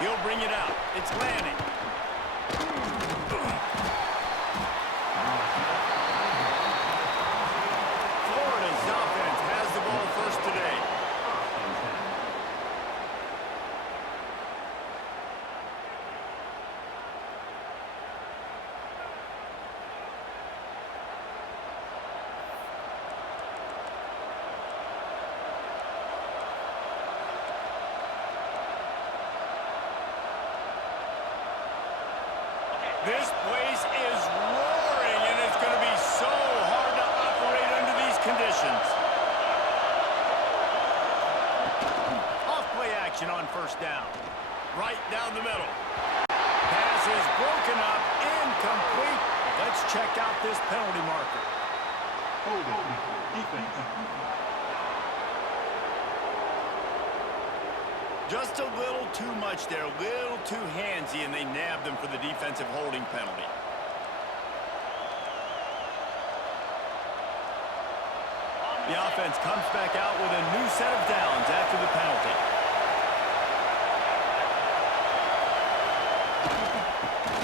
He'll bring it out. It's Lanning. Florida's offense has the ball first today. This place is roaring, and it's going to be so hard to operate under these conditions. Off-play action on first down. Right down the middle. Pass is broken up, incomplete. Let's check out this penalty marker. Holding. Defense. Just a little too much there, a little too handsy, and they nabbed them for the defensive holding penalty. The offense comes back out with a new set of downs after the penalty.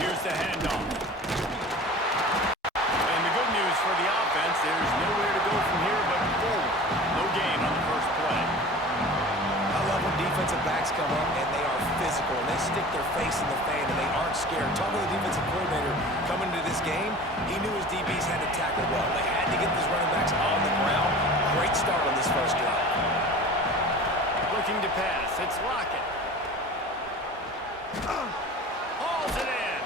Here's the handoff. And the good news for the offense, there's nowhere to go from here but forward. No gain on the first play. I love when defensive backs come up and they are physical and they stick their face in the fan and they aren't scared. Talking to the defensive coordinator coming into this game, he knew his DBs had to tackle well. They had to get these running backs on the ground. Great start on this first drive. Looking to pass. It's Lockett. Hauls it in.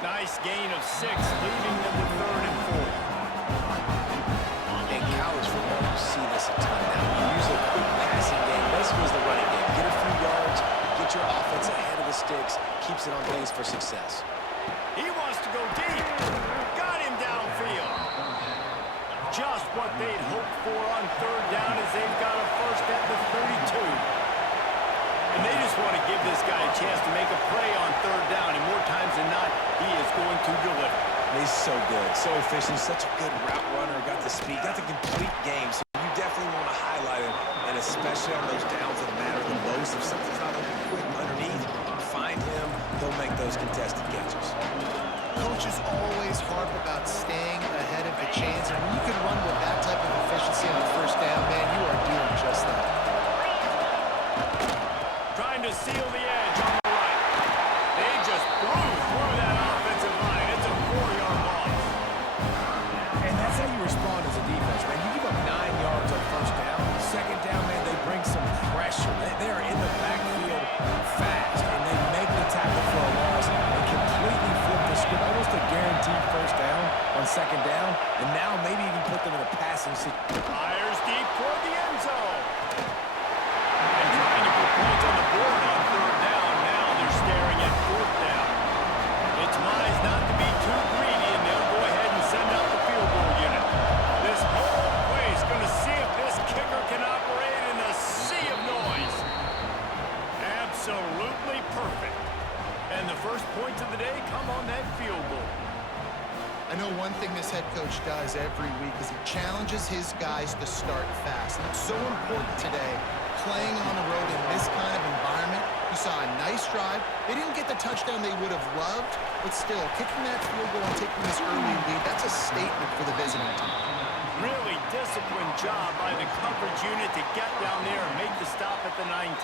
Nice gain of 6, leaving them with 3rd and 4. In college football, you see this a ton now. You use a quick passing game. Basically, it's the running game. Get a few yards, get your offense ahead of the sticks, keeps it on pace for success. He wants to go deep. Got him downfield. Just what they'd hoped for on 3rd down as they've got a first at the 32. And they just want to give this guy a chance to make a play on 3rd down, and more times than not, he is going to deliver. He's so good, so efficient, such a good route runner, got the speed, got the complete game, so you definitely want to highlight him, and especially on those downs that matter the most. If something's not looking quick underneath, find him, he'll make those contested catches. Coaches always harp about staying ahead of the chains, and when you can run with that type of efficiency on first down, man, you are doing just that. Trying to seal the edge on the right. They just blew through that offensive line. It's a 4-yard loss. And that's how you respond as a defense, man. You give up 9 yards on first down. Second down, man, they bring some pressure. They are in the backfield fast, and they make the tackle for a loss and completely flip the script. Almost a guaranteed first down on second down, and now maybe even put them in a passing situation. Fires deep toward the end zone. And trying to put points on the board on 3rd down. Now they're staring at 4th down. It's wise not to be too greedy, and they'll go ahead and send out the field goal unit. This whole place is going to see if this kicker can operate in a sea of noise. Absolutely perfect. And the first points of the day come on that field goal. I know one thing this head coach does every week is he challenges his guys to start fast. And it's so important today, playing on the road in this kind of environment. You saw a nice drive. They didn't get the touchdown they would have loved, but still, kicking that field goal and taking this early lead, that's a statement for the visiting team. Really disciplined job by the coverage unit to get down there and make the stop at the 19.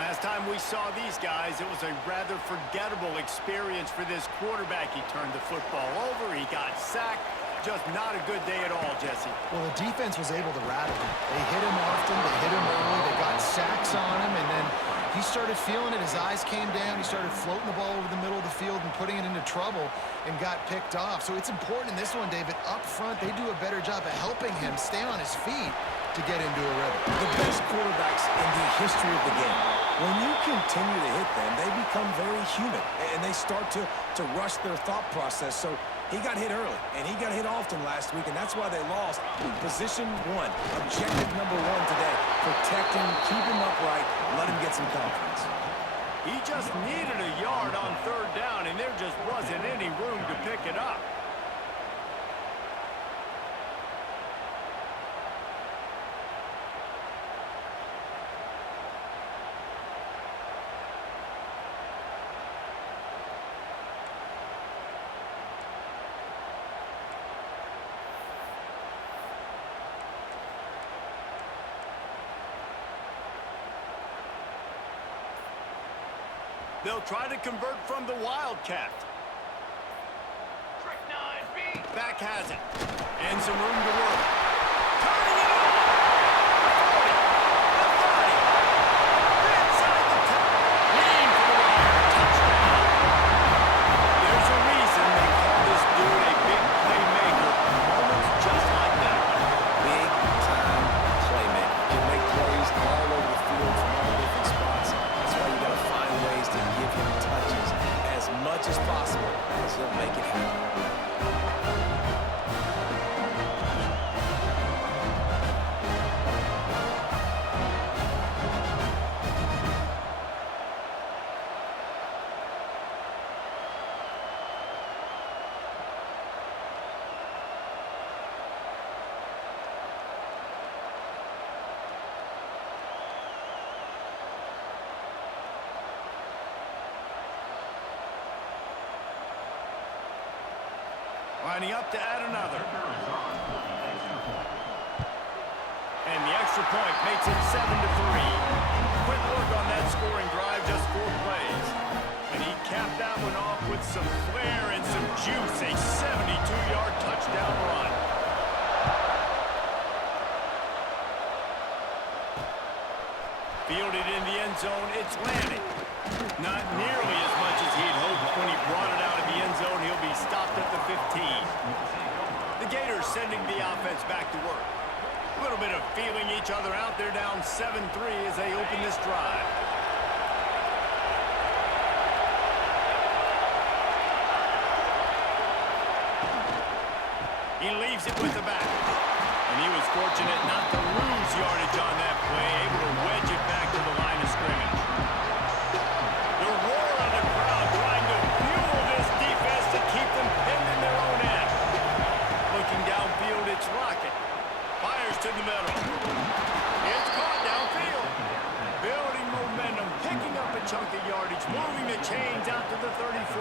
Last time we saw these guys, it was a rather forgettable experience for this quarterback. He turned the football over, he got sacked. Just not a good day at all, Jesse. Well, the defense was able to rattle him. They hit him often, they hit him early, they got sacks on him, and then he started feeling it. His eyes came down, he started floating the ball over the middle of the field and putting it into trouble and got picked off. So it's important in this one, David, up front, they do a better job of helping him stay on his feet to get into a rhythm. The best quarterbacks in the history of the game, when you continue to hit them, they become very human, and they start to rush their thought process. So he got hit early, and he got hit often last week, and that's why they lost. Position 1, objective number 1 today, protect him, keep him upright, let him get some confidence. He just needed a yard on 3rd down, and there just wasn't any room to pick it up. They'll try to convert from the Wildcat. Back has it. And some room to work. Turning it on. The 40. The 30. Inside the 10. Lean for the wire. Touchdown. There's a reason they call this dude a big playmaker. Moments just like that. Big-time playmaker. Can make plays all over the field from all different spots. That's why you got to find ways to give him touches as much as possible, because he'll make it happen. Lining up to add another. And the extra point makes it 7-3. Quick work on that scoring drive, just 4 plays. And he capped that one off with some flair and some juice, a 72-yard touchdown run. Fielded in the end zone, it's landing. Not nearly as much as he'd hoped when he brought it out of the end zone. He'll be stopped at the 15. The Gators sending the offense back to work. A little bit of feeling each other out. They're down 7-3 as they open this drive. He leaves it with the back. And he was fortunate not to lose yardage on that play, able to wedge it back to the line of scrimmage. The roar of the crowd trying to fuel this defense to keep them pinned in their own end. Looking downfield, it's Rocket. Fires to the middle. It's caught downfield. Building momentum, picking up a chunk of yardage, moving the chains out to the 34.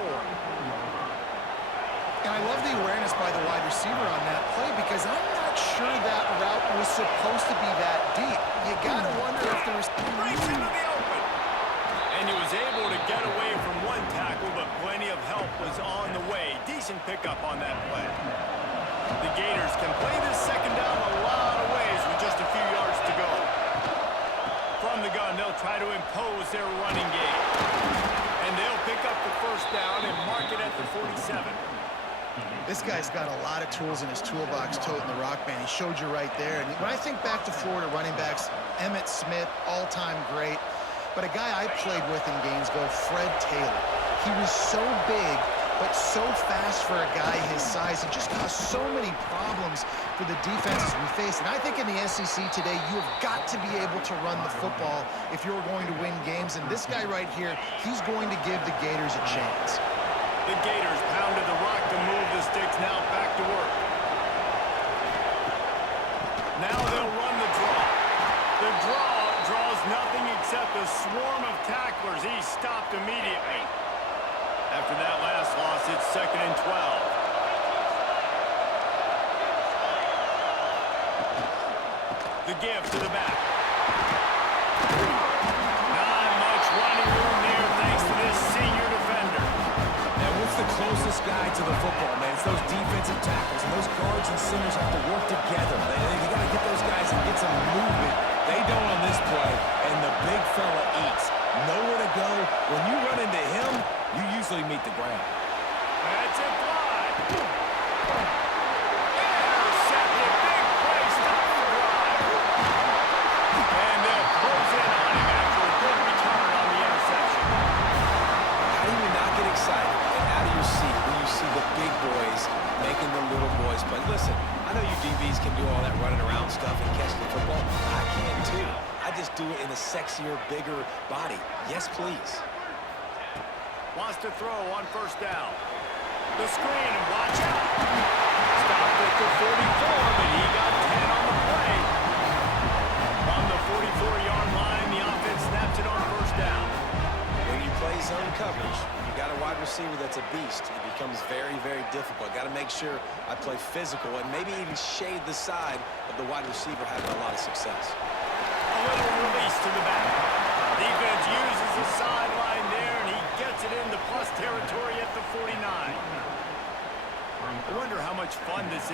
And I love the awareness by the wide receiver on that play because I'm not sure that route was supposed to be that deep. You got to wonder if there was... Breaks into the open. And he was able to get away from one tackle, but plenty of help was on the way. Decent pickup on that play. The Gators can play this second down a lot of ways with just a few yards to go. From the gun, they'll try to impose their running game. And they'll pick up the first down and mark it at the 47. This guy's got a lot of tools in his toolbox, toting the rock band. He showed you right there. And when I think back to Florida running backs, Emmitt Smith, all-time great. But a guy I played with in Gainesville, Fred Taylor. He was so big, but so fast for a guy his size. It just caused so many problems for the defenses we face. And I think in the SEC today, you have got to be able to run the football if you're going to win games. And this guy right here, he's going to give the Gators a chance. The Gators pounded the rock to move the sticks, now back to work. Now they'll run the draw. The draw draws nothing except a swarm of tacklers. He's stopped immediately. After that last loss, it's 2nd and 12. The give to the back. Not much running room there thanks to this senior defender. The closest guy to the football, man. It's those defensive tackles, and those guards and centers have to work together. You got to get those guys and get some movement. They don't on this play, and the big fella eats. Nowhere to go. When you run into him, you usually meet the ground. That's it, fly. Intercepted, big play, stop the drive. And they'll close in on him after a good return on the interception. How do you not get excited and out of your seat when you see the big boys making the little boys play? Listen, I know you DBs can do all that running around stuff and catch the football. I can too. I just do it in a sexier, bigger body. Yes, please. Wants to throw on first down. The screen, and watch out. Stopped at the 44, but he got 10 on the play. On the 44-yard line, the offense snaps it on first down. When you play zone coverage, you got a wide receiver that's a beast. It becomes very, very difficult. Got to make sure I play physical and maybe even shade the side of the wide receiver having a lot of success. A little release to the back. Defense uses the sideline there, and he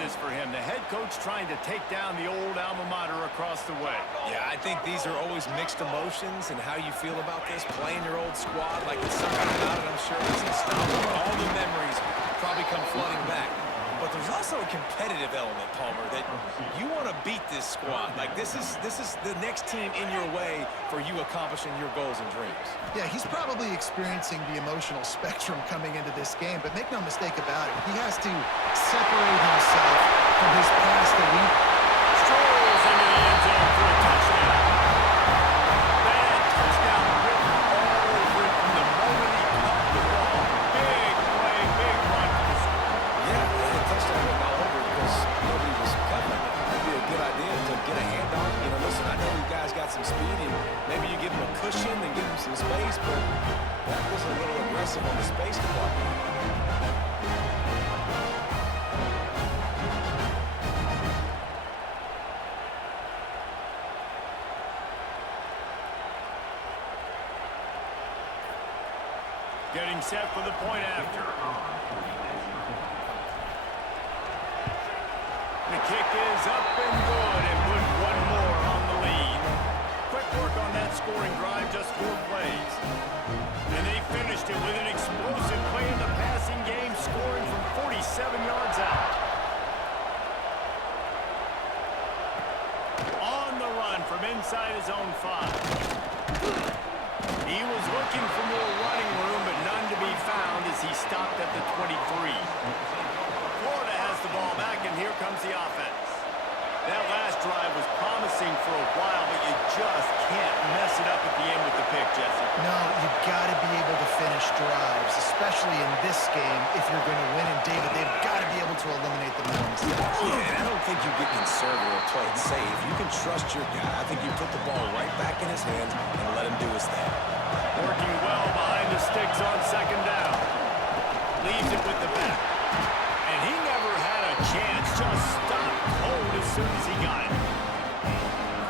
this for him. The head coach trying to take down the old alma mater across the way. Yeah, I think these are always mixed emotions and how you feel about this. Playing your old squad, like it's something about it, I'm sure it's nostalgic. All the memories probably come flooding back. But there's also a competitive element, Palmer, that you want to beat this squad. Like this is the next team in your way for you accomplishing your goals and dreams. Yeah, he's probably experiencing the emotional spectrum coming into this game, but make no mistake about it, he has to separate himself from his past elite. Strolls into the end zone for a touchdown. That touchdown written all over it from the moment he caught the ball. Big play, big run for the score. Yeah, the touchdown went all over because nobody was covering it. It'd be a good idea to get a hand on it. You know, listen, I know you guys got some speed, and maybe you give him a cushion and give him some space, but that was a little aggressive on the space department. Getting set for the point after. The kick is up and good and put one more on the lead. Quick work on that scoring drive, just 4 plays. And they finished it with an explosive play in the passing game, scoring from 47 yards out. On the run from inside his own 5. He was looking for more running room, but none to be found as he stopped at the 23. Florida has the ball back, and here comes the offense. That last drive was promising for a while, but you just can't mess it up at the end with the pick, Jesse. No, you've got to be able to finish drives, especially in this game if you're going to win. And David, they've got to be able to eliminate the mental mistakes. Yeah, and I don't think you get conservative or play it safe. You can trust your guy. I think you put the ball right back in his hands and let him do his thing. Working well behind the sticks on second down. Leaves it with the back. And he never had a chance. Just stopped cold as soon as he got it.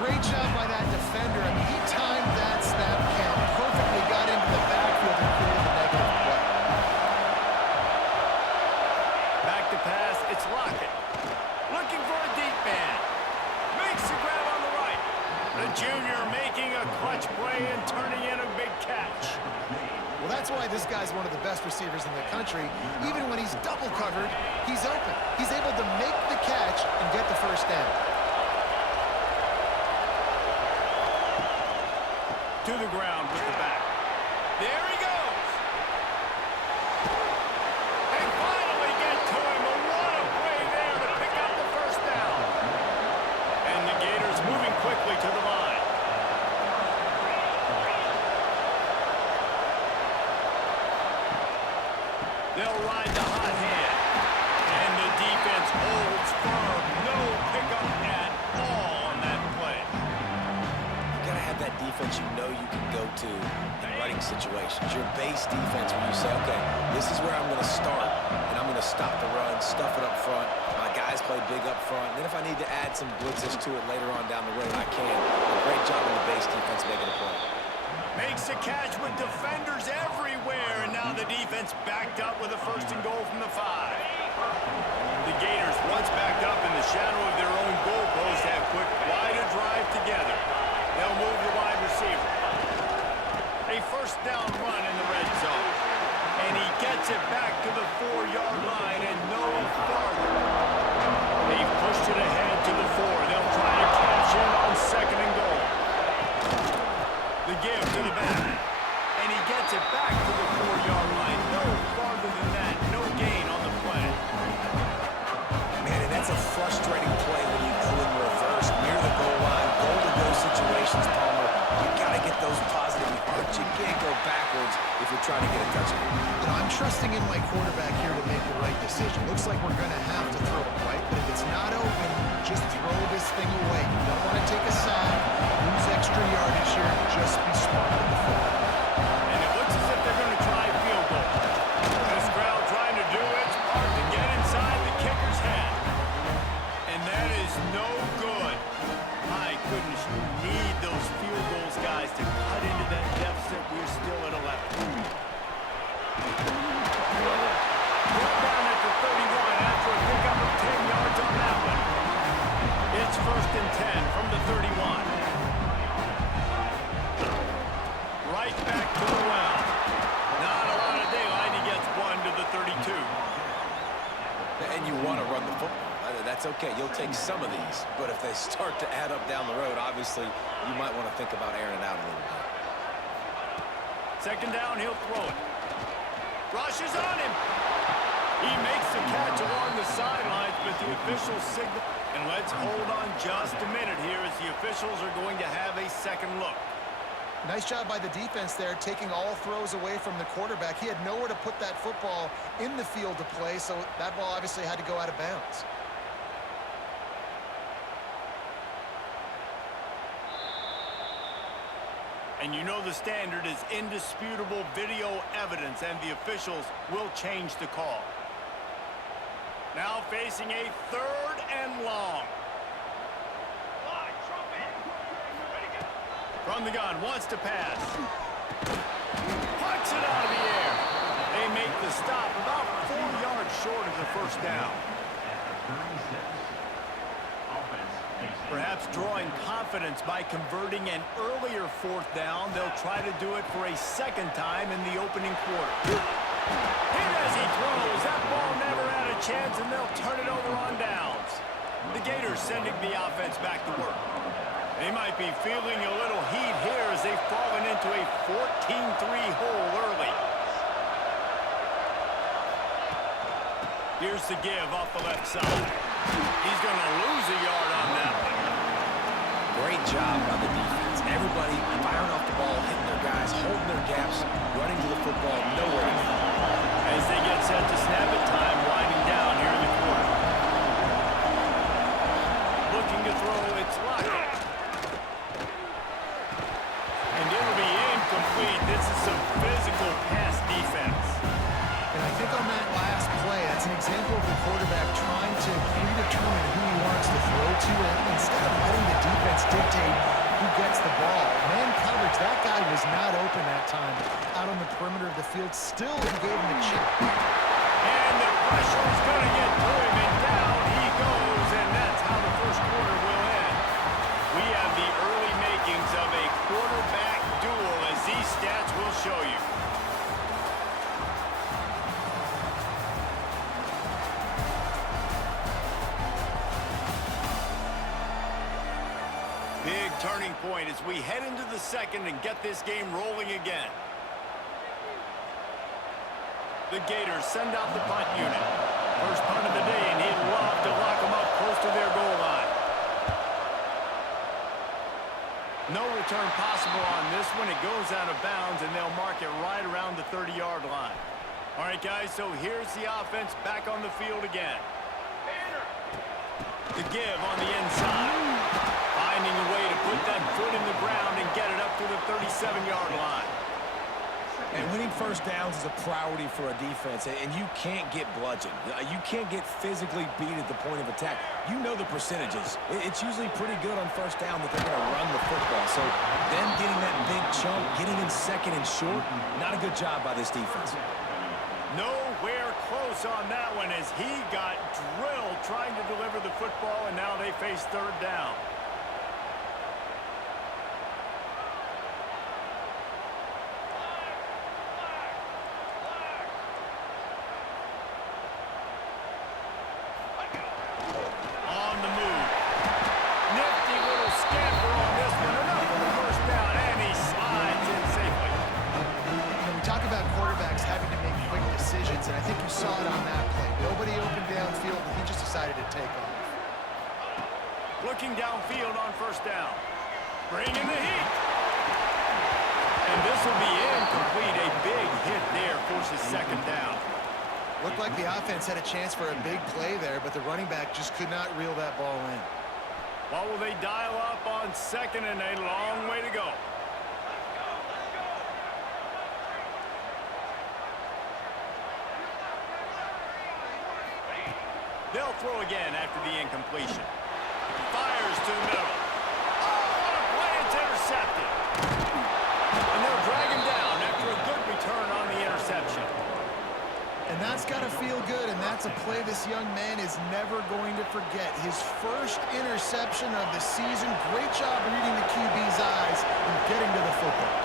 Great job by that defender. I mean, he timed that snap count perfectly, got into the backfield and created a negative play. Back to pass. It's Lockett. Looking for a deep man. Makes the grab on the right. The junior making a clutch play and turning in a big catch. Well, that's why this guy's one of the best receivers in the country. Even when he's double covered, he's open. He's able to make the catch and get the first down. To the ground with the back. There he goes. They finally get to him. But what a play there to pick up the first down. And the Gators moving quickly to the line. They'll ride the hot hand. And the defense holds firm. No pickup at all on that play. You got to have that defense you know you can go to in running situations. Your base defense where you say, okay, this is where I'm going to start, and I'm going to stop the run, stuff it up front. My guys play big up front. Then if I need to add some blitzes to it later on down the road, I can. A great job in the base defense making a play. Makes a catch with defenders everywhere, and now the defense backed up with a 1st and goal from the 5. The Gators, once backed up in the shadow of their own goalpost, have put quite a drive together. They'll move the wide receiver. A 1st down run in the red zone. And he gets it back to the 4-yard line and no farther. They've pushed it ahead to the 4. They'll try to cash in on 2nd and goal. The give to the back. And he gets it back to the 4-yard line. No farther than that. No gain on the play. Man, and that's a frustrating play when you go in reverse near the goal line. Goal-to-go situations, Palmer. You got to get those positive yards. You can't go backwards if you're trying to get a touchdown. You know, I'm trusting in my quarterback here to make the right decision. Looks like we're going to have to throw it right, but if it's not open, just throw this thing away. You don't want to take a sack, lose extra yardage here. Just be smart with the football. And it looks as if they're going to try a field goal. This crowd trying to do its part to get inside the kicker's head. And that is no good. My goodness, you need those field goals, guys, to cut into that deficit. We're still at 11. Brought down at the 31 after a pickup of 10 yards on That's okay. You'll take some of these. But if they start to add up down the road, obviously, you might want to think about airing it out a little bit. Second down, he'll throw it. Rushes on him. He makes the catch along the sidelines, but the officials signal. And let's hold on just a minute here as the officials are going to have a second look. Nice job by the defense there, taking all throws away from the quarterback. He had nowhere to put that football in the field to play, so that ball obviously had to go out of bounds. And you know the standard is indisputable video evidence, and the officials will change the call. Now facing a third and long. From the gun, wants to pass. Punts it out of the air. They make the stop about 4 yards short of the first down. Perhaps drawing confidence by converting an earlier fourth down, they'll try to do it for a second time in the opening quarter. Hit as he throws. That ball never had a chance, and they'll turn it over on downs. The Gators sending the offense back to work. They might be feeling a little heat here as they've fallen into a 14-3 hole early. Here's the give off the left side. He's going to lose a yard on that one. Great job by the defense. Everybody firing off the ball, hitting their guys, holding their gaps, running to the football, nowhere to go. As they get set to snap it, time winding down here in the quarter. Looking to throw, it's Lockett. And it'll be incomplete. This is some physical pass defense. And I think on that last play, that's an example of the quarterback trying to predetermine who he wants to throw to, and instead of letting the defense dictate who gets the ball. Man coverage, that guy was not open that time. Out on the perimeter of the field, still he gave him a chip. And the pressure is going to get to him, and down he goes, and that's how the first quarter will end. We have the early makings of a quarterback duel, as these stats will show you. Big turning point as we head into the second and get this game rolling again. The Gators send out the punt unit. First punt of the day, and he'd love to lock them up close to their goal line. No return possible on this one. It goes out of bounds, and they'll mark it right around the 30-yard line. All right, guys, so here's the offense back on the field again. The give on the inside. Finding a way to put that foot in the ground and get it up to the 37-yard line. And winning first downs is a priority for a defense, and you can't get bludgeoned. You can't get physically beat at the point of attack. You know the percentages. It's usually pretty good on first down that they're going to run the football. So them getting that big chunk, getting in second and short, not a good job by this defense. Nowhere close on that one as he got drilled trying to deliver the football, and now they face third down. On the move. Nifty little scamper on this one. Enough for the first down, and he slides in safely. We talk about quarterbacks having to make quick decisions, and I think you saw it on that play. Nobody open downfield, and he just decided to take off. Looking downfield on first down. Bringing the heat. And this will be incomplete. A big hit there forces second down. Looked like the offense had a chance for a big play there, but the running back just could not reel that ball in. What will they dial up on second, and a long way to go. They'll throw again after the incompletion. Fires to the middle. Oh, what a play. It's intercepted. And they'll drag him down after a good return on the interception. And that's got to feel good, and that's a play this young man is never going to forget. His first interception of the season. Great job reading the QB's eyes and getting to the football.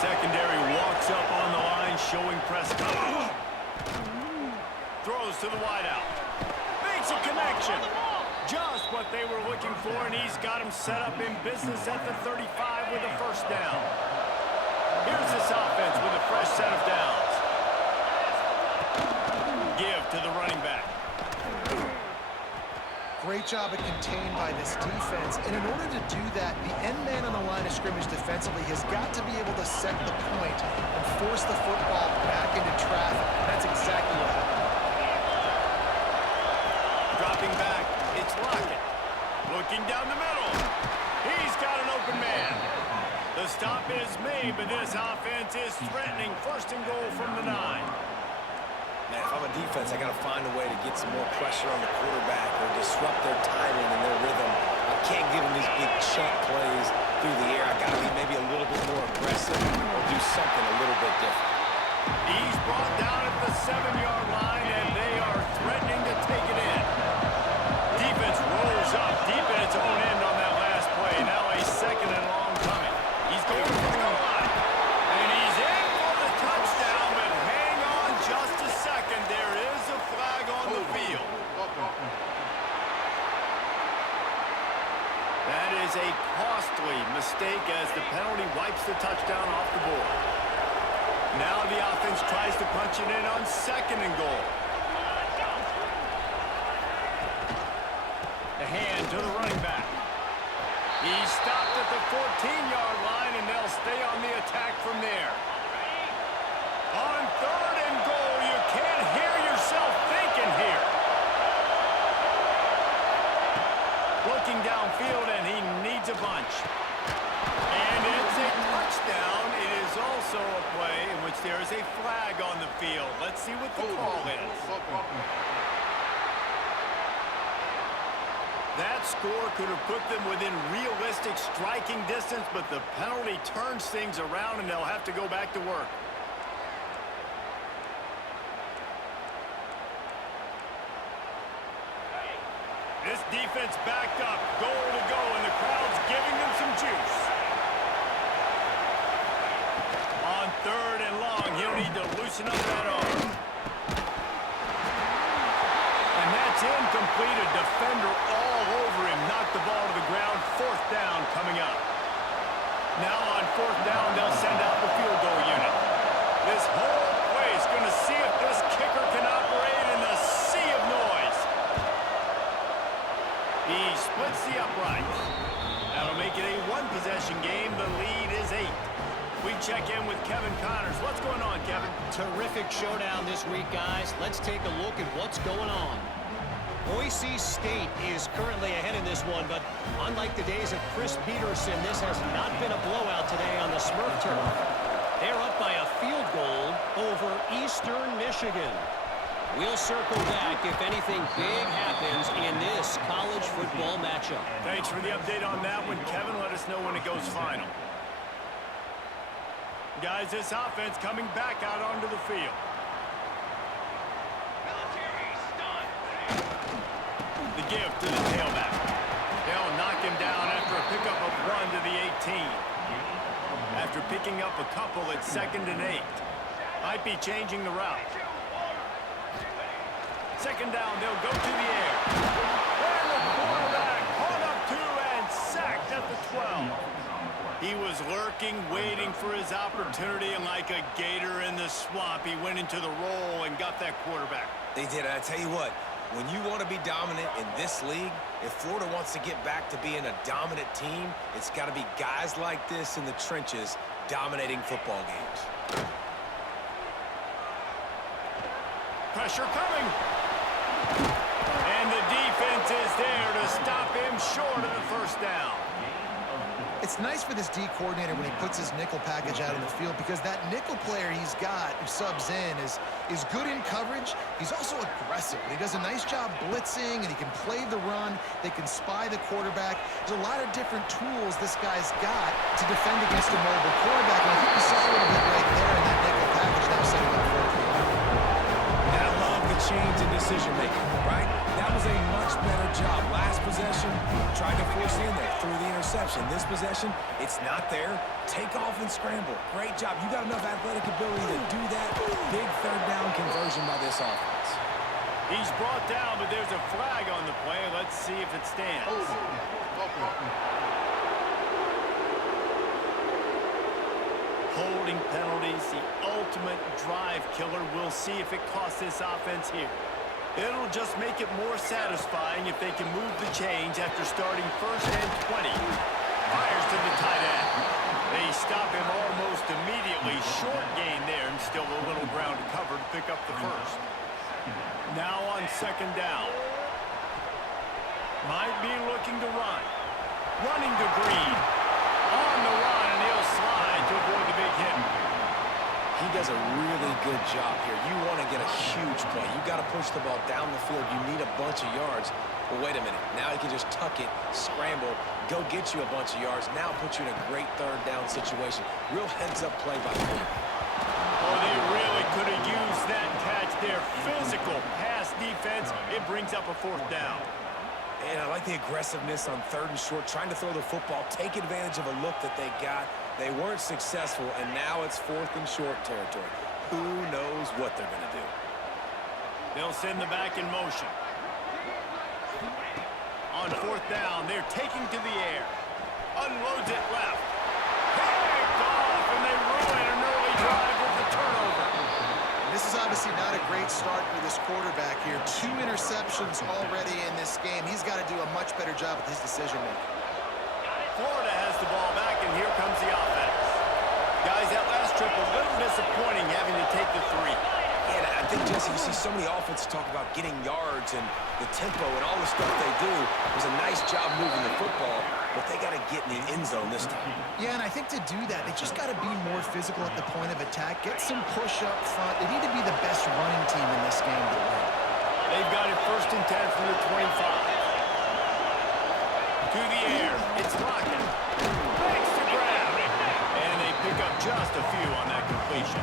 Secondary walks up on the line, showing press coverage. Throws to the wideout. It's a connection. Just what they were looking for, and he's got him set up in business at the 35 with a first down. Here's this offense with a fresh set of downs. Give to the running back. Great job of contained by this defense. And in order to do that, the end man on the line of scrimmage defensively has got to be able to set the point and force the football back into traffic. That's exactly what happened. Dropping back, it's Lockett. Looking down the middle. He's got an open man. The stop is made, but this offense is threatening. First and goal from the 9. Man, if I'm a defense, I got to find a way to get some more pressure on the quarterback or disrupt their timing and their rhythm. I can't give them these big chunk plays through the air. I got to be maybe a little bit more aggressive or do something a little bit different. He's brought down at the 7-yard line, and they are threatening to take it in. Defense rolls up deep in its own end on that last play. Now a second and long coming. He's going for the goal line. And he's in for the touchdown, but hang on just a second. There is a flag on the field. That is a costly mistake as the penalty wipes the touchdown off the board. Now the offense tries to punch it in on second and goal. The hand to the running back. He's stopped at the 14-yard line, and they'll stay on the attack from there. On third and goal, you can't hear yourself thinking here. Looking downfield, and he needs a bunch. And it's a touchdown. It is also a play in which there is a flag on the field. Let's see what the call is. That score could have put them within realistic striking distance, but the penalty turns things around, and they'll have to go back to work. This defense backed up, goal to go, and the crowd's giving them some juice. On third and long, he'll need to loosen up that arm. And that's incomplete. A defender all over him. Knocked the ball to the ground. Fourth down coming up. Now on fourth down, they'll send out the field goal unit. This whole play is going to see if this kicker can operate in the sea of noise. He splits the uprights. That'll make it a one-possession game. The lead is 8. We check in with Kevin Connors. What's going on, Kevin? Terrific showdown this week, guys. Let's take a look at what's going on. Boise State is currently ahead in this one, but unlike the days of Chris Peterson, this has not been a blowout today on the Smurf turf. They're up by a field goal over Eastern Michigan. We'll circle back if anything big happens in this college football matchup. Thanks for the update on that one, Kevin. Let us know when it goes final. Guys, this offense coming back out onto the field. The give to the tailback. They'll knock him down after a pickup of 1 to the 18. After picking up a couple at 2nd and 8. Might be changing the route. Second down, they'll go to the air. And the quarterback caught up to and sacked at the 12. He was lurking, waiting for his opportunity, and like a gator in the swamp, he went into the roll and got that quarterback. They did, and I tell you what, when you want to be dominant in this league, if Florida wants to get back to being a dominant team, it's got to be guys like this in the trenches dominating football games. Pressure coming. And the defense is there to stop him short of the first down. It's nice for this D coordinator when he puts his nickel package out in the field because that nickel player he's got who subs in is good in coverage. He's also aggressive. He does a nice job blitzing, and he can play the run. They can spy the quarterback. There's a lot of different tools this guy's got to defend against a mobile quarterback, and I think we saw a little bit right there in that nickel package now setting up for it. And I love the change in decision-making, right? That was a much better job. Last possession, tried to force in there through the interception. This possession, it's not there. Take off and scramble. Great job. You got enough athletic ability to do that. Big third down conversion by this offense. He's brought down, but there's a flag on the play. Let's see if it stands. Holding penalties, the ultimate drive killer. We'll see if it costs this offense here. It'll just make it more satisfying if they can move the change after starting 1st and 20. Fires to the tight end. They stop him almost immediately. Short gain there, and still a little ground to cover to pick up the first. Now on 2nd down. Might be looking to run. Running to Green. On the run, and he'll slide to avoid the big hit. He does a really good job here. You want to get a huge play. You got to push the ball down the field. You need a bunch of yards. But wait a minute. Now he can just tuck it, scramble, go get you a bunch of yards. Now put you in a great 3rd down situation. Real heads-up play by him. Oh, they really could have used that catch there. Physical pass defense. It brings up a 4th down. And I like the aggressiveness on 3rd and short, trying to throw the football, take advantage of a look that they got. They weren't successful, and now it's 4th and short territory. Who knows what they're going to do? They'll send the back in motion. On 4th down, they're taking to the air. Unloads it left. Picked off, and they ruin an early drive with the turnover. This is obviously not a great start for this quarterback here. 2 interceptions already in this game. He's got to do a much better job with his decision-making. Florida has the ball back, and here comes the offense. Guys, that last trip a little disappointing having to take the 3. And I think, Jesse, you see so many offenses talk about getting yards and the tempo and all the stuff they do. It was a nice job moving the football, but they got to get in the end zone this time. Yeah, and I think to do that, they just got to be more physical at the point of attack, get some push up front. They need to be the best running team in this game to win. They've got it 1st and 10 from the 25. To the air, it's Lockett. Makes the grab. And they pick up just a few on that completion.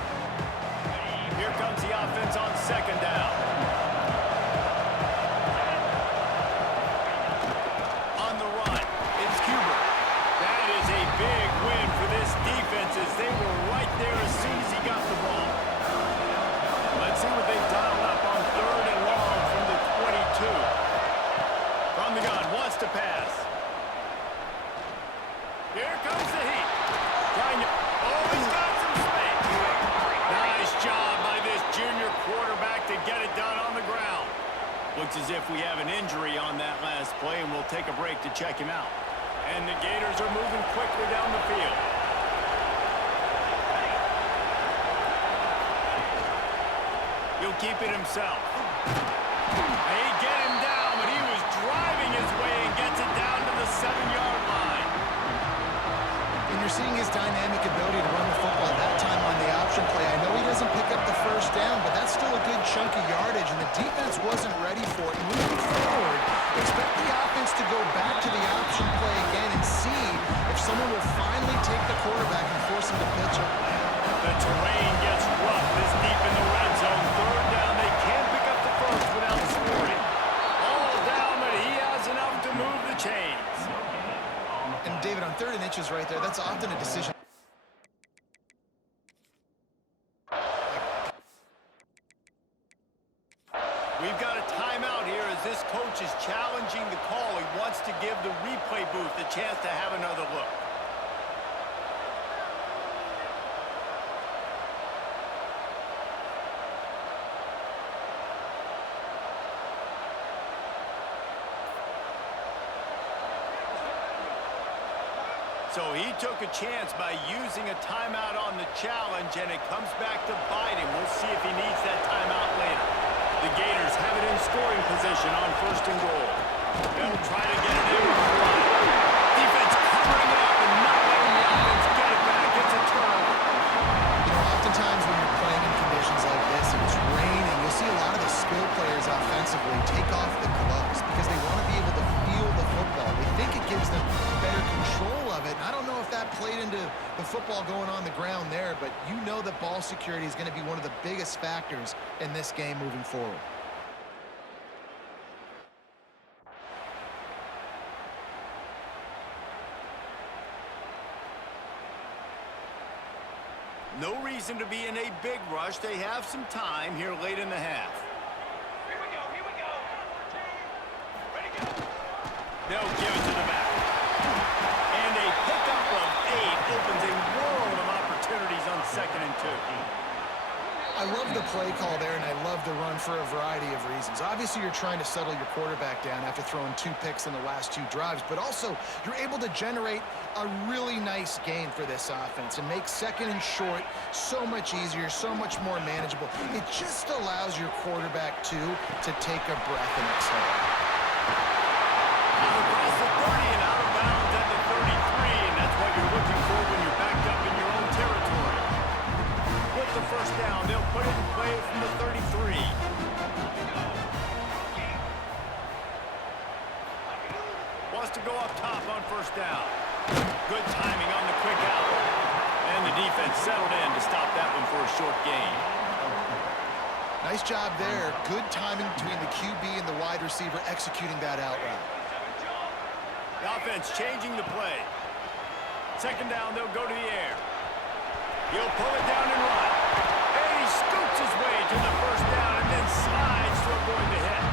Here comes the offense on 2nd down. On the run, it's Cuber. That is a big win for this defense as they were right there as soon as he got the ball. Let's see what they've dialed up on 3rd and long from the 22. From the gun, wants to pass. Here comes the heat. Trying to... Oh, he's got some space. Nice job by this junior quarterback to get it done on the ground. Looks as if we have an injury on that last play, and we'll take a break to check him out. And the Gators are moving quickly down the field. He'll keep it himself. They get him down, but he was driving his way and gets it down to the 7-yard line. And you're seeing his dynamic ability to run the football at that time on the option play. I know he doesn't pick up the 1st down, but that's still a good chunk of yardage, and the defense wasn't ready for it. Moving forward, expect the offense to go back to the option play again and see if someone will finally take the quarterback and force him to pitch it. The terrain gets rough this deep in the red zone. 3rd down, they can't pick up the first without scoring. All down, but he has enough to move the chains. And David, on 3rd and inches right there, that's often a decision. We've got a timeout here as this coach is challenging the call. He wants to give the replay booth a chance to have another look. So he took a chance by using a timeout on the challenge, and it comes back to bite him. We'll see if he needs that timeout later. The Gators have it in scoring position on 1st and goal. They'll try to get it in. Defense covering it up and not letting the offense get it back. It's a turnover. You know, oftentimes when you're playing in conditions like this and it's raining, you'll see a lot of the skill players offensively take off the gloves because they want to be able to feel the football. They think it gives them better control of it. And I don't know if that played into the football going on the ground there, but you know that ball security is going to be one of the biggest factors in this game moving forward. No reason to be in a big rush. They have some time here late in the half. Here we go. They'll give it to the back. And a pickup of 8 opens a world of opportunities on 2nd and 2. I love the play call there, and I love the run for a variety of reasons. Obviously, you're trying to settle your quarterback down after throwing 2 picks in the last 2 drives, but also you're able to generate a really nice gain for this offense and make 2nd and short so much easier, so much more manageable. It just allows your quarterback, too, to take a breath and exhale. Across the 30 and out of bounds at the 33, and that's what you're looking for when you're backed up in your own territory. With the first down, they'll put it in play from the 33. Wants to go up top on first down. Good timing on the quick out. And the defense settled in to stop that one for a short gain. Nice job there. Good timing between the QB and the wide receiver executing that out route. The offense changing the play. 2nd down, they'll go to the air. He'll pull it down and run. And he scoots his way to the first down and then slides to avoid the hit.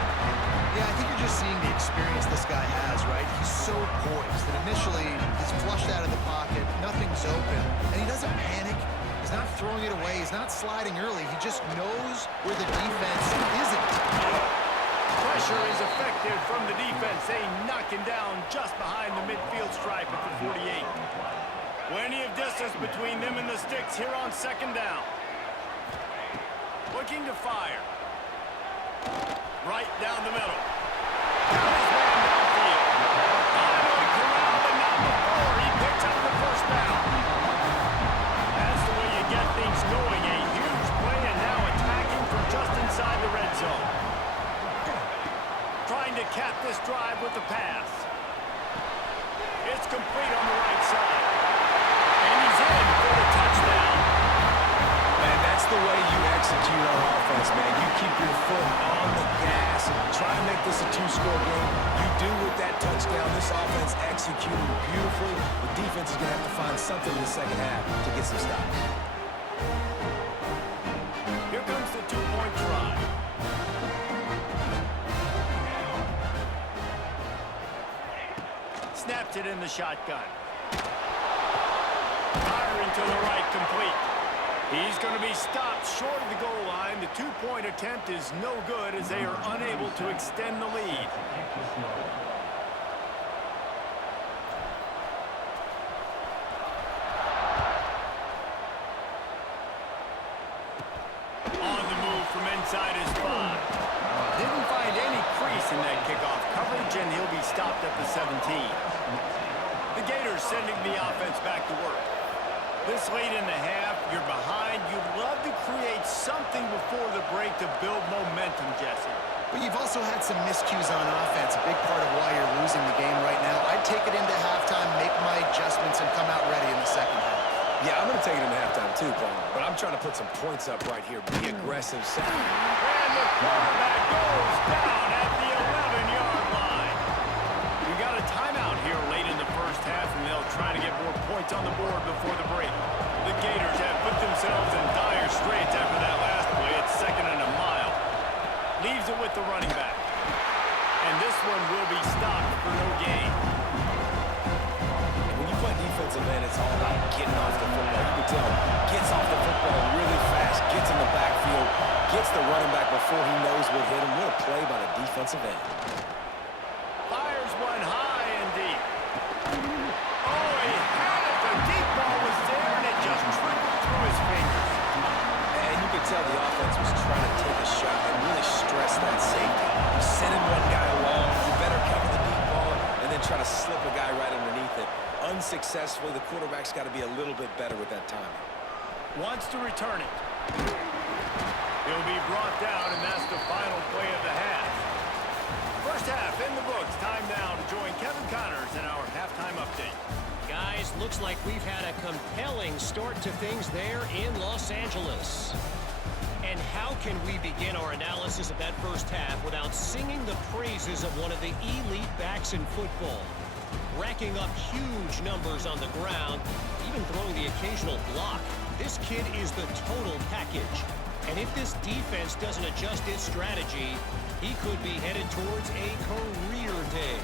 Yeah, I think you're just seeing the experience this guy has, right? He's so poised that initially he's flushed out of the pocket, nothing's open, and he doesn't panic. He's not throwing it away. He's not sliding early. He just knows where the defense isn't. Pressure is effective from the defense. They knock him down just behind the midfield stripe at the 48. Plenty of distance between them and the sticks here on 2nd down. Looking to fire. Right down the middle. Got his man downfield. Finally corralled and not before he picks up the first down. That's the way you get things going. A huge play and now attacking from just inside the red zone. Trying to cap this drive with the pass. It's complete on the right side. And he's in for the touchdown. Man, that's the way you execute on offense, man. You keep your foot on the gas, try to make this a 2-score game. You do with that touchdown. This offense executed beautifully. The defense is going to have to find something in the second half to get some stops. Here comes the 2-point try. Snaps it in the shotgun. Firing to the right, complete. He's going to be stopped short of the goal line. The 2-point attempt is no good as they are unable to extend the lead. On the move from inside his 5. Didn't find any crease in that kickoff coverage, and he'll be stopped at the 17. The Gators sending the offense back to work. This late in the half, you're behind. You'd love to create something before the break to build momentum, Jesse. But you've also had some miscues on offense, a big part of why you're losing the game right now. I'd take it into halftime, make my adjustments, and come out ready in the second half. Yeah, I'm going to take it into halftime too, Paul. But I'm trying to put some points up right here. Be aggressive. And the quarterback goes down at the 11-yard line. We got a timeout here late in the first half, and they'll try to get more points on the board before the break. The Gators have put themselves in dire straits after that last play. It's 2nd and a mile. Leaves it with the running back. And this one will be stopped for no gain. When you play defensive end, it's all about getting off the football. You can tell, gets off the football really fast, gets in the backfield, gets the running back before he knows what hit him. What a play by the defensive end. Fires one high and deep. Oh, he had it. The deep ball was there, and it just trickled through his fingers. And you could tell the offense was trying to take a shot and really stress that safety. Sending one guy along, you better cover the deep ball, and then try to slip a guy right underneath it. Unsuccessfully, the quarterback's got to be a little bit better with that timing. Wants to return it. He'll be brought down, and that's the final play of the half. First half in the books. Time now to join Kevin Connors in our halftime update. Guys, looks like we've had a compelling start to things there in Los Angeles. And how can we begin our analysis of that first half without singing the praises of one of the elite backs in football? Racking up huge numbers on the ground, even throwing the occasional block. This kid is the total package. And if this defense doesn't adjust its strategy, he could be headed towards a career day.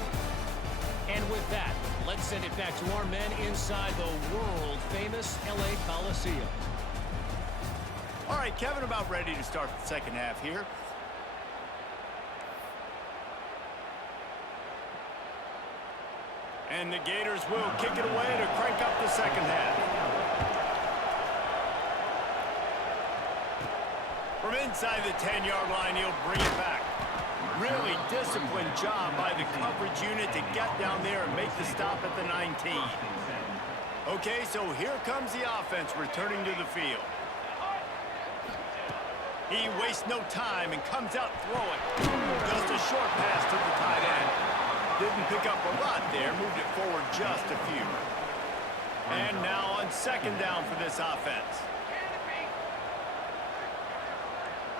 And with that, let's send it back to our men inside the world-famous LA Coliseum. All right, Kevin, about ready to start the second half here. And the Gators will kick it away to crank up the second half. From inside the 10-yard line, he'll bring it back. Really disciplined job by the coverage unit to get down there and make the stop at the 19. Okay, so here comes the offense returning to the field. He wastes no time and comes out throwing. Just a short pass to the tight end. Didn't pick up a lot there, moved it forward just a few. And now on second down for this offense.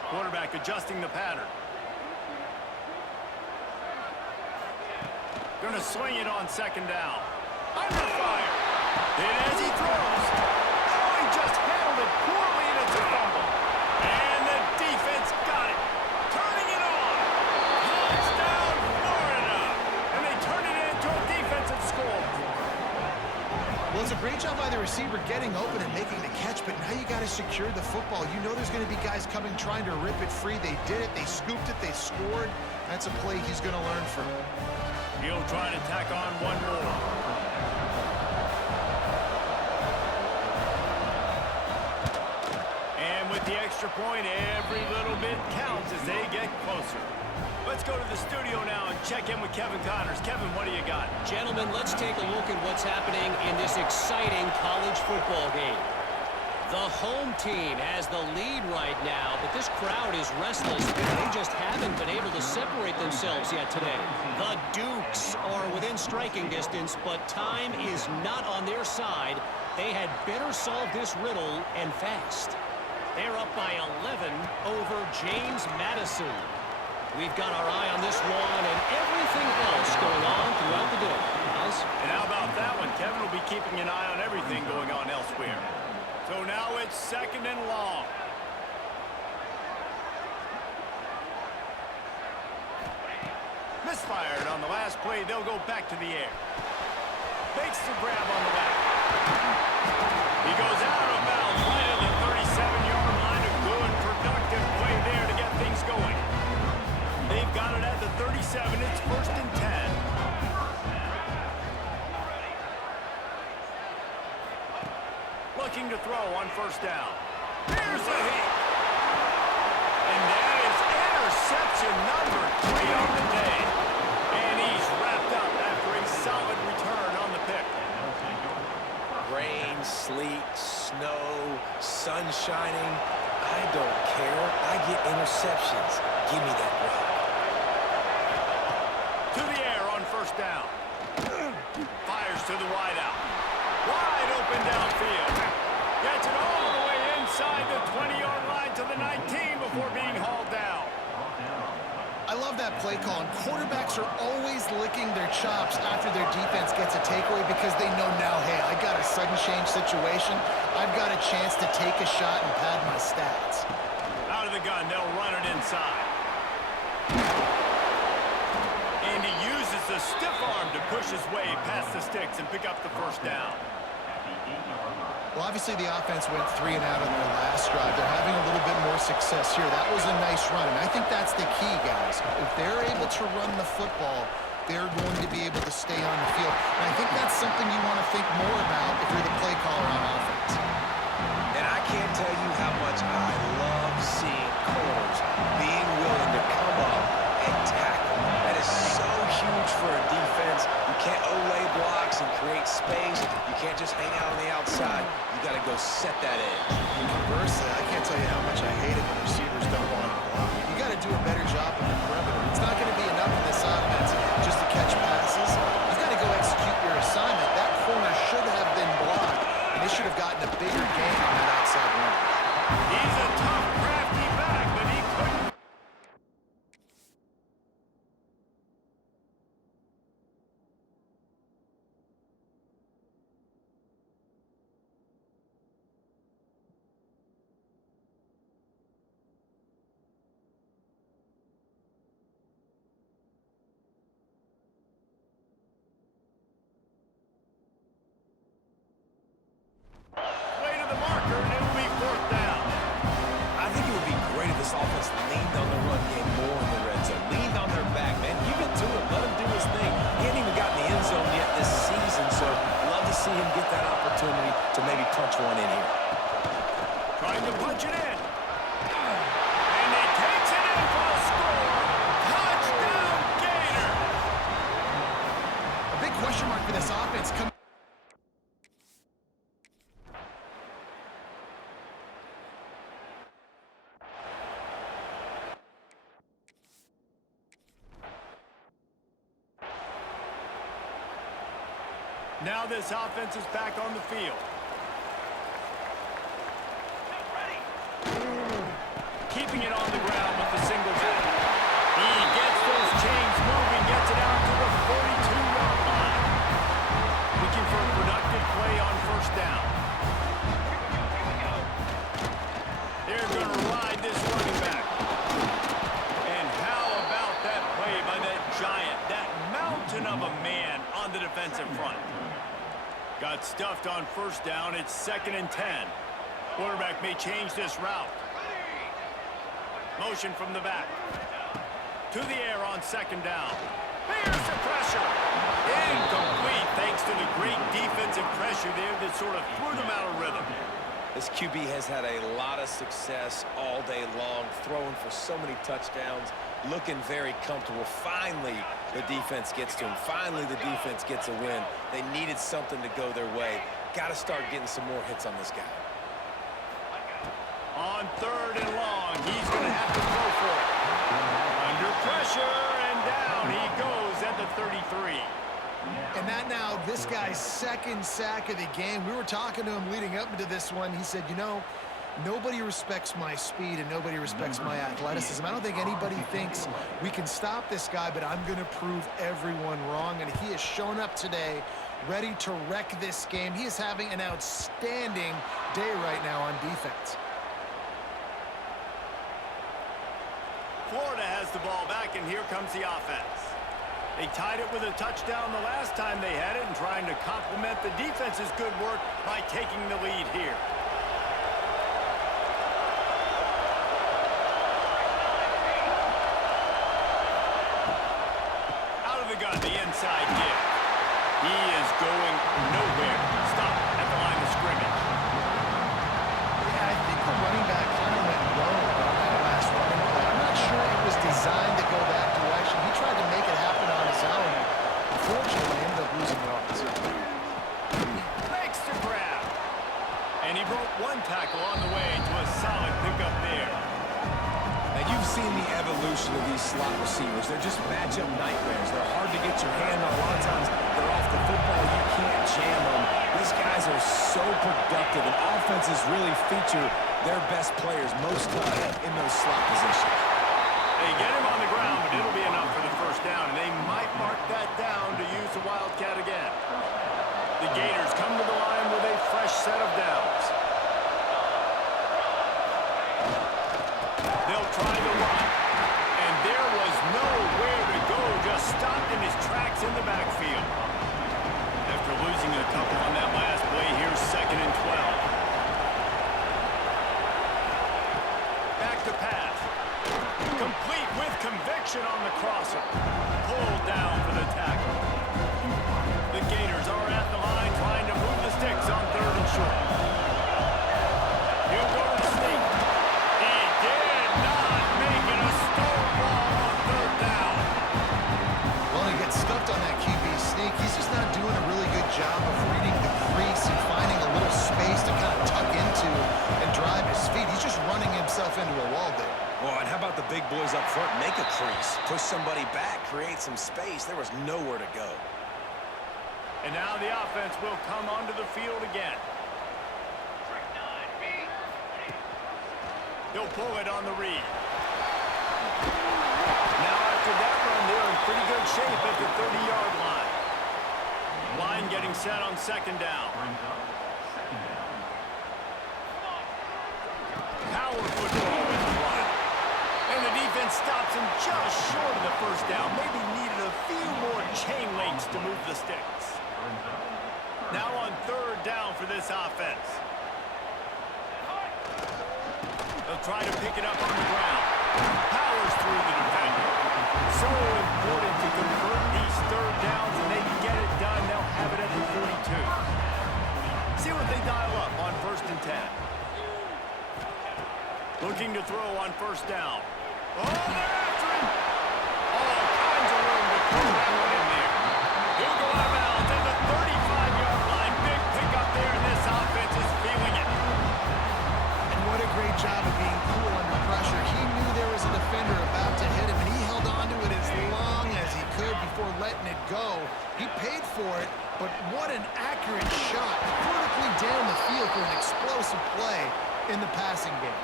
Quarterback adjusting the pattern. Gonna swing it on second down. Under fire. And as he throws. Oh, he just handled it poorly and it's a fumble. And the defense got it. Turning it on. Touchdown, Florida. And they turn it into a defensive score. Well, it's a great job by the receiver getting open and making the catch, but now you got to secure the football. You know there's going to be guys coming trying to rip it free. They did it. They scooped it. They scored. That's a play he's going to learn from. He'll try to tack on one more. And with the extra point, every little bit counts as they get closer. Let's go to the studio now and check in with Kevin Connors. Kevin, what do you got? Gentlemen, let's take a look at what's happening in this exciting college football game. The home team has the lead right now, but this crowd is restless. They just haven't been able to separate themselves yet today. The Dukes are within striking distance, but time is not on their side. They had better solve this riddle and fast. They're up by 11 over James Madison. We've got our eye on this one and everything else going on throughout the day. Guys? And how about that one? Kevin will be keeping an eye on everything going on elsewhere. So now it's second and long. Misfired on the last play. They'll go back to the air. Makes the grab on the back. He goes out of bounds right at the 37-yard line. A good, productive play there to get things going. They've got it at the 37. It's first and 10. Looking to throw on first down. Here's a hit. And that is interception number 3 on the day. And he's wrapped up after a solid return on the pick. Rain, sleet, snow, sun shining. I don't care. I get interceptions. Give me that rock. To the air on first down. Fires to the wideout. Wide open downfield. Gets it all the way inside the 20-yard line to the 19 before being hauled down. I love that play call, and quarterbacks are always licking their chops after their defense gets a takeaway because they know now, hey, I got a sudden change situation. I've got a chance to take a shot and pad my stats. Out of the gun, they'll run it inside. And he uses the stiff arm to push his way past the sticks and pick up the first down. Well, obviously the offense went 3 and out on their last drive. They're having a little bit more success here. That was a nice run, and I think that's the key, guys. If they're able to run the football, they're going to be able to stay on the field. And I think that's something you want to think more about if you're the play caller on offense. And I can't tell you how much I love seeing corners being willing to come up and tackle. That is so huge for a defense. You can't olay blocks and create space. You can't just hang out on the outside. You got to go set that edge. Conversely, I can't tell you how much I hate it when receivers don't want to block. You got to do a better job on the perimeter. It's not going to be enough in this offense just to catch passes. You've got to go execute your assignment. That corner should have been blocked, and they should have gotten a bigger gain on that outside run. He's a tough, crafty back, but he couldn't. punch one in here. Trying to punch it in. And he takes it in for a score. Touchdown, Gator. A big question mark for this offense. Now this offense is back on the field. Keeping it on the ground with the single back. He gets those chains moving, gets it out to the 42-yard line. Looking for a productive play on first down. They're going to ride this running back. And how about that play by that giant, that mountain of a man on the defensive front? Got stuffed on first down. It's 2nd and 10. Quarterback may change this route. Motion from the back. To the air on 2nd down. There's the pressure. Incomplete thanks to the great defensive pressure there that sort of threw them out of rhythm. This QB has had a lot of success all day long, throwing for so many touchdowns, looking very comfortable. Finally, the defense gets to him. Finally, the defense gets a win. They needed something to go their way. Got to start getting some more hits on this guy. On 3rd and long, he's going to have to go for it. Under pressure, and down he goes at the 33. And that now, this guy's 2nd sack of the game. We were talking to him leading up into this one. He said, you know, nobody respects my speed and nobody respects my athleticism. I don't think anybody thinks we can stop this guy, but I'm going to prove everyone wrong. And he has shown up today ready to wreck this game. He is having an outstanding day right now on defense. Florida has the ball back, and here comes the offense. They tied it with a touchdown the last time they had it and trying to complement the defense's good work by taking the lead here. Out of the gun, the inside give. He is going nowhere. Stop at the line of scrimmage. Yeah, I think the running back kind of went rogue on that last running play. I'm not sure it was designed to go that direction. He tried to make it happen on his own. Unfortunately, he ended up losing yards. Makes the grab. And he broke one tackle on the way to a solid pickup there. Now, you've seen the evolution of these slot receivers. They're just matchup nightmares. They're hard to get your hand on. A lot of times, they're off the football. You can't jam them. These guys are so productive, and offenses really feature their best players most time in those slot positions. They get him on the ground, but it'll be enough for the first down, and they might mark that down to use the Wildcat again. The Gators come to the line with a fresh set of downs. They'll try the run, and there was nowhere to go, just stopped in his tracks in the backfield. After losing a couple on that last play, here's 2nd and 12. Back to pass. Complete with conviction on the crosser. Pulled down for the tackle. The Gators are at the line trying to move the sticks on 3rd and short. He'll go to the sneak. He did not make it a stonewall on 3rd down. Well, he gets stuffed on that QB sneak. He's just not doing a really good job of reading the crease and finding a little space to kind of tuck into and drive his feet. He's just running himself into a wall there. Oh, and how about the big boys up front? Make a crease. Push somebody back. Create some space. There was nowhere to go. And now the offense will come onto the field again. He'll pull it on the read. Now after that run, they're in pretty good shape at the 30-yard line. Line getting set on 2nd down. Power football with the line. And the defense stops him just short of the first down. Maybe needed a few more chain links to move the sticks. Now on 3rd down for this offense. They'll try to pick it up on the ground. Powers through the defender. So important to convert these 3rd downs, and they can get it done. They'll have it at the 42. See what they dial up on 1st and 10. Looking to throw on 1st down. Oh, they're after him. All kinds of room to throw that one in there. He'll go out of bounds at the 35-yard line. Big pickup there, and this offense is feeling it. And what a great job of being cool under pressure. He knew there was a defender about to hit him, and he held on to it as long as he could before letting it go. He paid for it, but what an accurate shot vertically down the field for an explosive play in the passing game.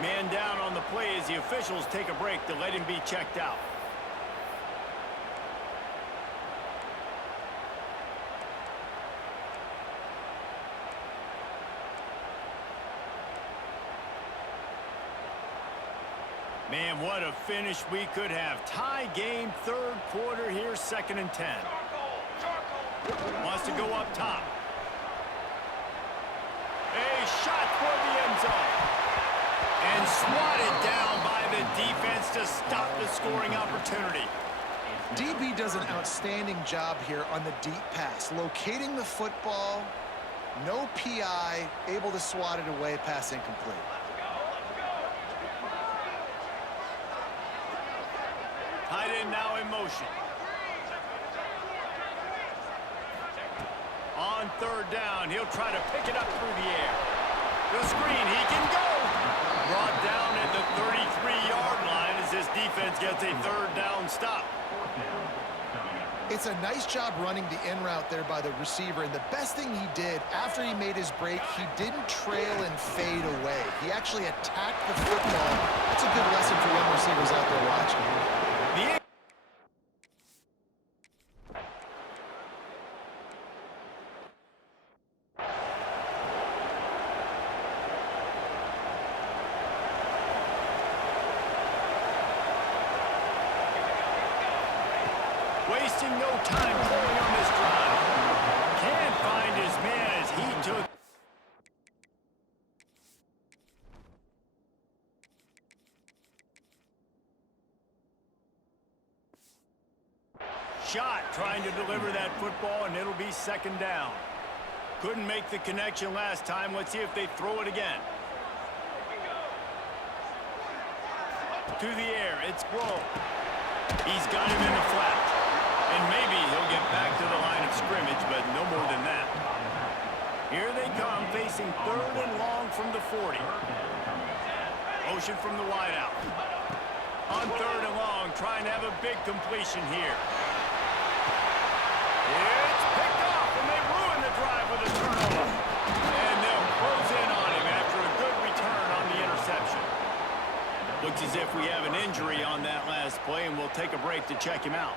Man down on the play as the officials take a break to let him be checked out. Man, what a finish we could have. Tie game, 3rd quarter here, 2nd and 10. Wants to go up top. A shot toward the end zone. And swatted down by the defense to stop the scoring opportunity. DB does an outstanding job here on the deep pass, locating the football, no PI, able to swat it away, pass incomplete. Tight end now in motion. On 3rd down, he'll try to pick it up through the air. The screen, he can go. Brought down at the 33-yard line as this defense gets a 3rd down stop. It's a nice job running the in route there by the receiver, and the best thing he did after he made his break, he didn't trail and fade away. He actually attacked the football. That's a good lesson for young receivers out there watching. Wasting no time throwing on this drive. Can't find his man as he took. Shot trying to deliver that football, and it'll be 2nd down. Couldn't make the connection last time. Let's see if they throw it again. To the air, it's Blow. He's got him in the flat. And maybe he'll get back to the line of scrimmage, but no more than that. Here they come, facing 3rd and long from the 40. Motion from the wideout. On 3rd and long, trying to have a big completion here. It's picked off, and they ruin the drive with a turnover. And they'll close in on him after a good return on the interception. Looks as if we have an injury on that last play, and we'll take a break to check him out.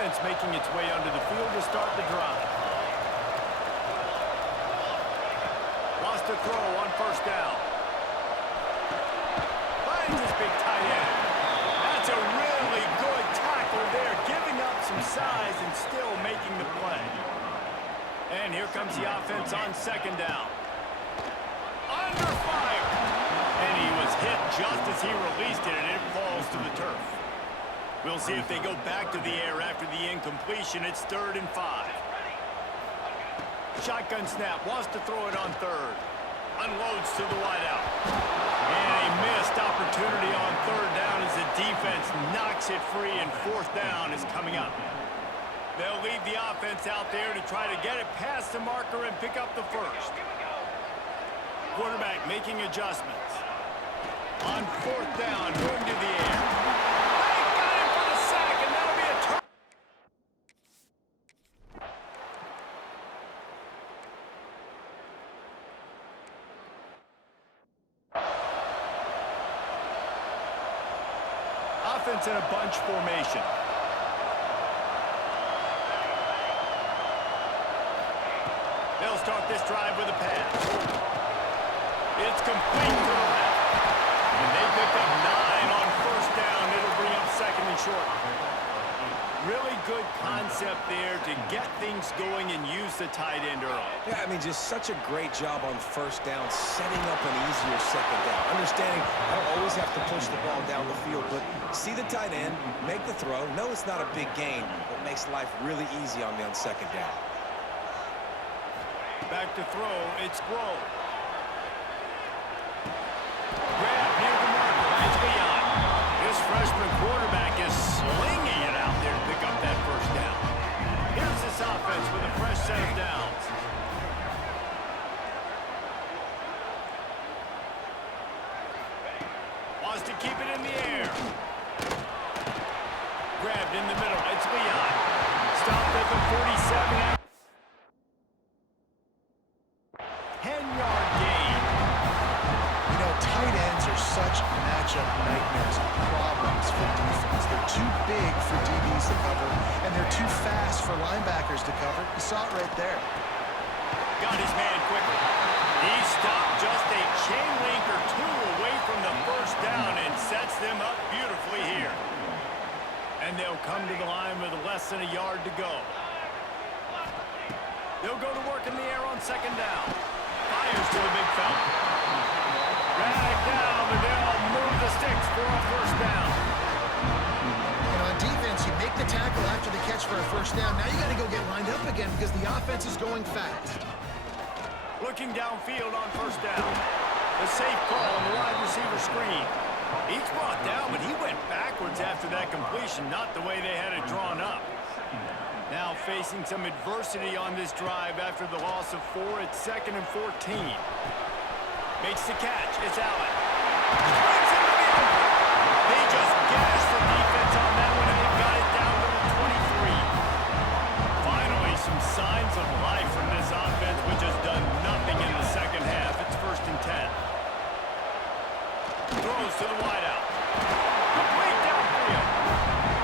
Offense making its way under the field to start the drive. Lost a throw on 1st down. Finds his big tight end. That's a really good tackle there, giving up some size and still making the play. And here comes the offense on 2nd down. Under fire. And he was hit just as he released it, and it falls to the turf. We'll see if they go back to the air after the incompletion. It's 3rd and 5. Shotgun snap, wants to throw it on 3rd. Unloads to the wideout. And a missed opportunity on 3rd down as the defense knocks it free, and 4th down is coming up. They'll leave the offense out there to try to get it past the marker and pick up the 1st. Quarterback making adjustments. On 4th down, going to the air. Offense in a bunch formation. They'll start this drive with a pass. It's complete to the left. And they pick up 9 on 1st down. It'll bring up 2nd and short. Really good concept there to get things going and use the tight end early. Yeah, I mean, just such a great job on first down, setting up an easier second down. Understanding I don't always have to push the ball down the field, but see the tight end, make the throw. No, it's not a big gain, but makes life really easy on me on second down. Back to throw, it's Grove. Grab near the marker, it's Leon. This freshman quarterback is slinging it out there to pick up that first down. Here's this offense with a fresh set of downs. Wants to keep it in the air. Grabbed in the middle, it's Leon. Stopped at the 47. 10-yard gain. You know, tight ends are such matchup nightmares and problems for defense. They're too big for DBs to cover, and they're too fast for linebackers to cover. You saw it right there. Got his man quickly. He stopped just a chain link or two away from the first down and sets them up beautifully here. And they'll come to the line with less than a yard to go. They'll go to work in the air on second down. Fires to the big fella. Drag down, but they'll move the sticks for a first down. And on defense, you make the tackle after the catch for a first down. Now you got to go get lined up again because the offense is going fast. Looking downfield on first down. A safe call on the wide receiver screen. He's brought down, but he went backwards after that completion, not the way they had it drawn up. Now facing some adversity on this drive after the loss of 4. It's 2nd and 14. Makes the catch. It's Allen. Drives into the end. They just gashed the defense on that one, and they got it down to the 23. Finally, some signs of life from this offense, which has done nothing in the second half. It's 1st and 10. Throws to the wideout. Complete downfield.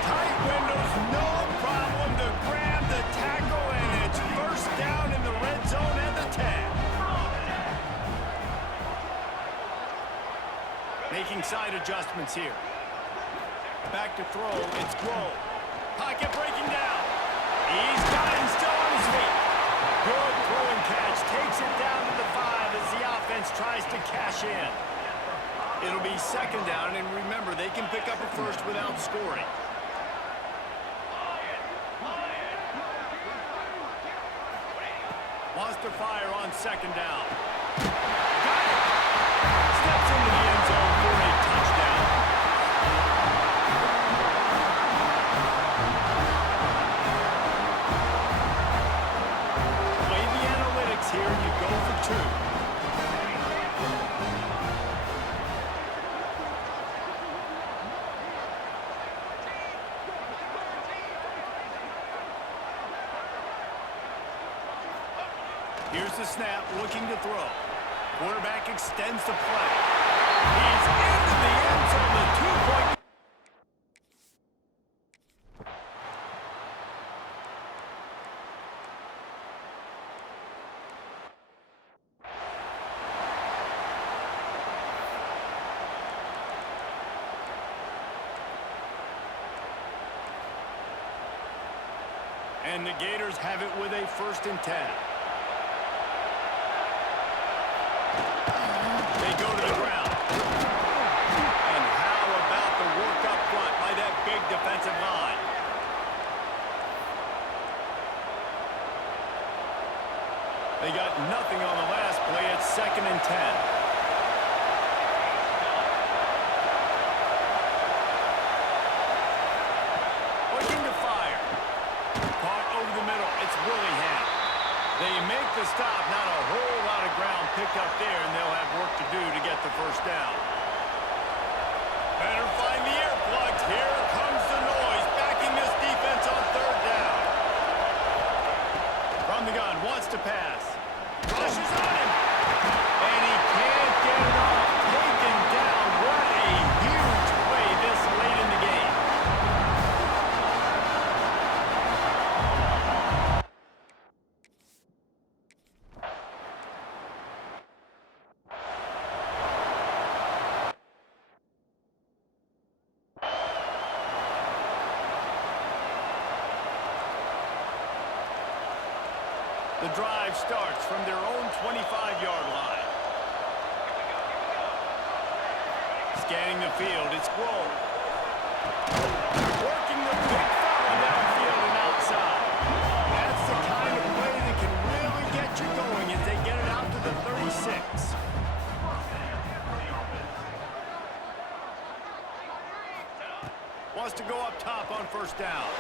Tight windows, no problem to grab the tackle, and it's first down in the red zone at the 10. Making side adjustments here. Back to throw, it's Grove. Pocket breaking down. He's got him still on his feet. Good throw and catch. Takes it down to the 5 as the offense tries to cash in. It'll be second down, and remember, they can pick up a first without scoring. Wants to fire on second down. Got it! Steps into the end zone for a touchdown. Play the analytics here, you go for 2. Here's the snap, looking to throw. Quarterback extends the play. He's into the end zone, the 2-point. And the Gators have it with a 1st and 10. They go to the ground. And how about the work up front by that big defensive line? They got nothing on the last play. It's 2nd and 10. They make the stop, not a whole lot of ground picked up there, and they'll have work to do to get the first down. Better find the earplugs. Here comes the noise, backing this defense on 3rd down. From the gun, wants to pass. Rushes on him. And he can't get it off. Taken down. What a huge play this late in the game. The drive starts from their own 25-yard line. Scanning the field, it's Grohl. Working the big foul downfield and outside. That's the kind of play that can really get you going as they get it out to the 36. Wants to go up top on first down.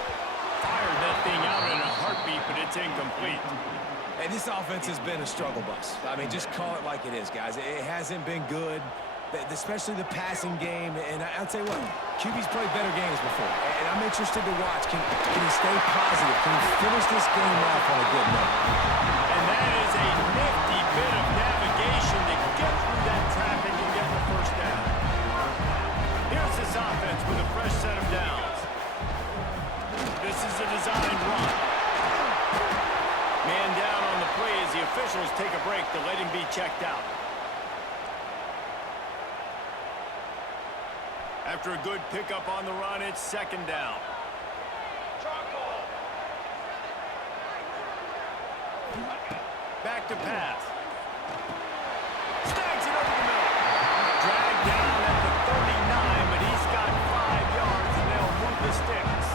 Fired that thing out in a heartbeat, but it's incomplete. And this offense has been a struggle bus. I mean, just call it like it is, guys. It hasn't been good, especially the passing game. And I'll tell you what, QB's played better games before. And I'm interested to watch. Can he stay positive? Can he finish this game off on a good note? And that is a nifty bit of navigation to get through that traffic and get the first down. Here's this offense with a fresh set of downs. This is a designed run. Man down on the play as the officials take a break to let him be checked out. After a good pickup on the run, it's second down. Back to pass. Snags it over the middle. Dragged down at the 39, but he's got 5 yards, and they'll move the sticks.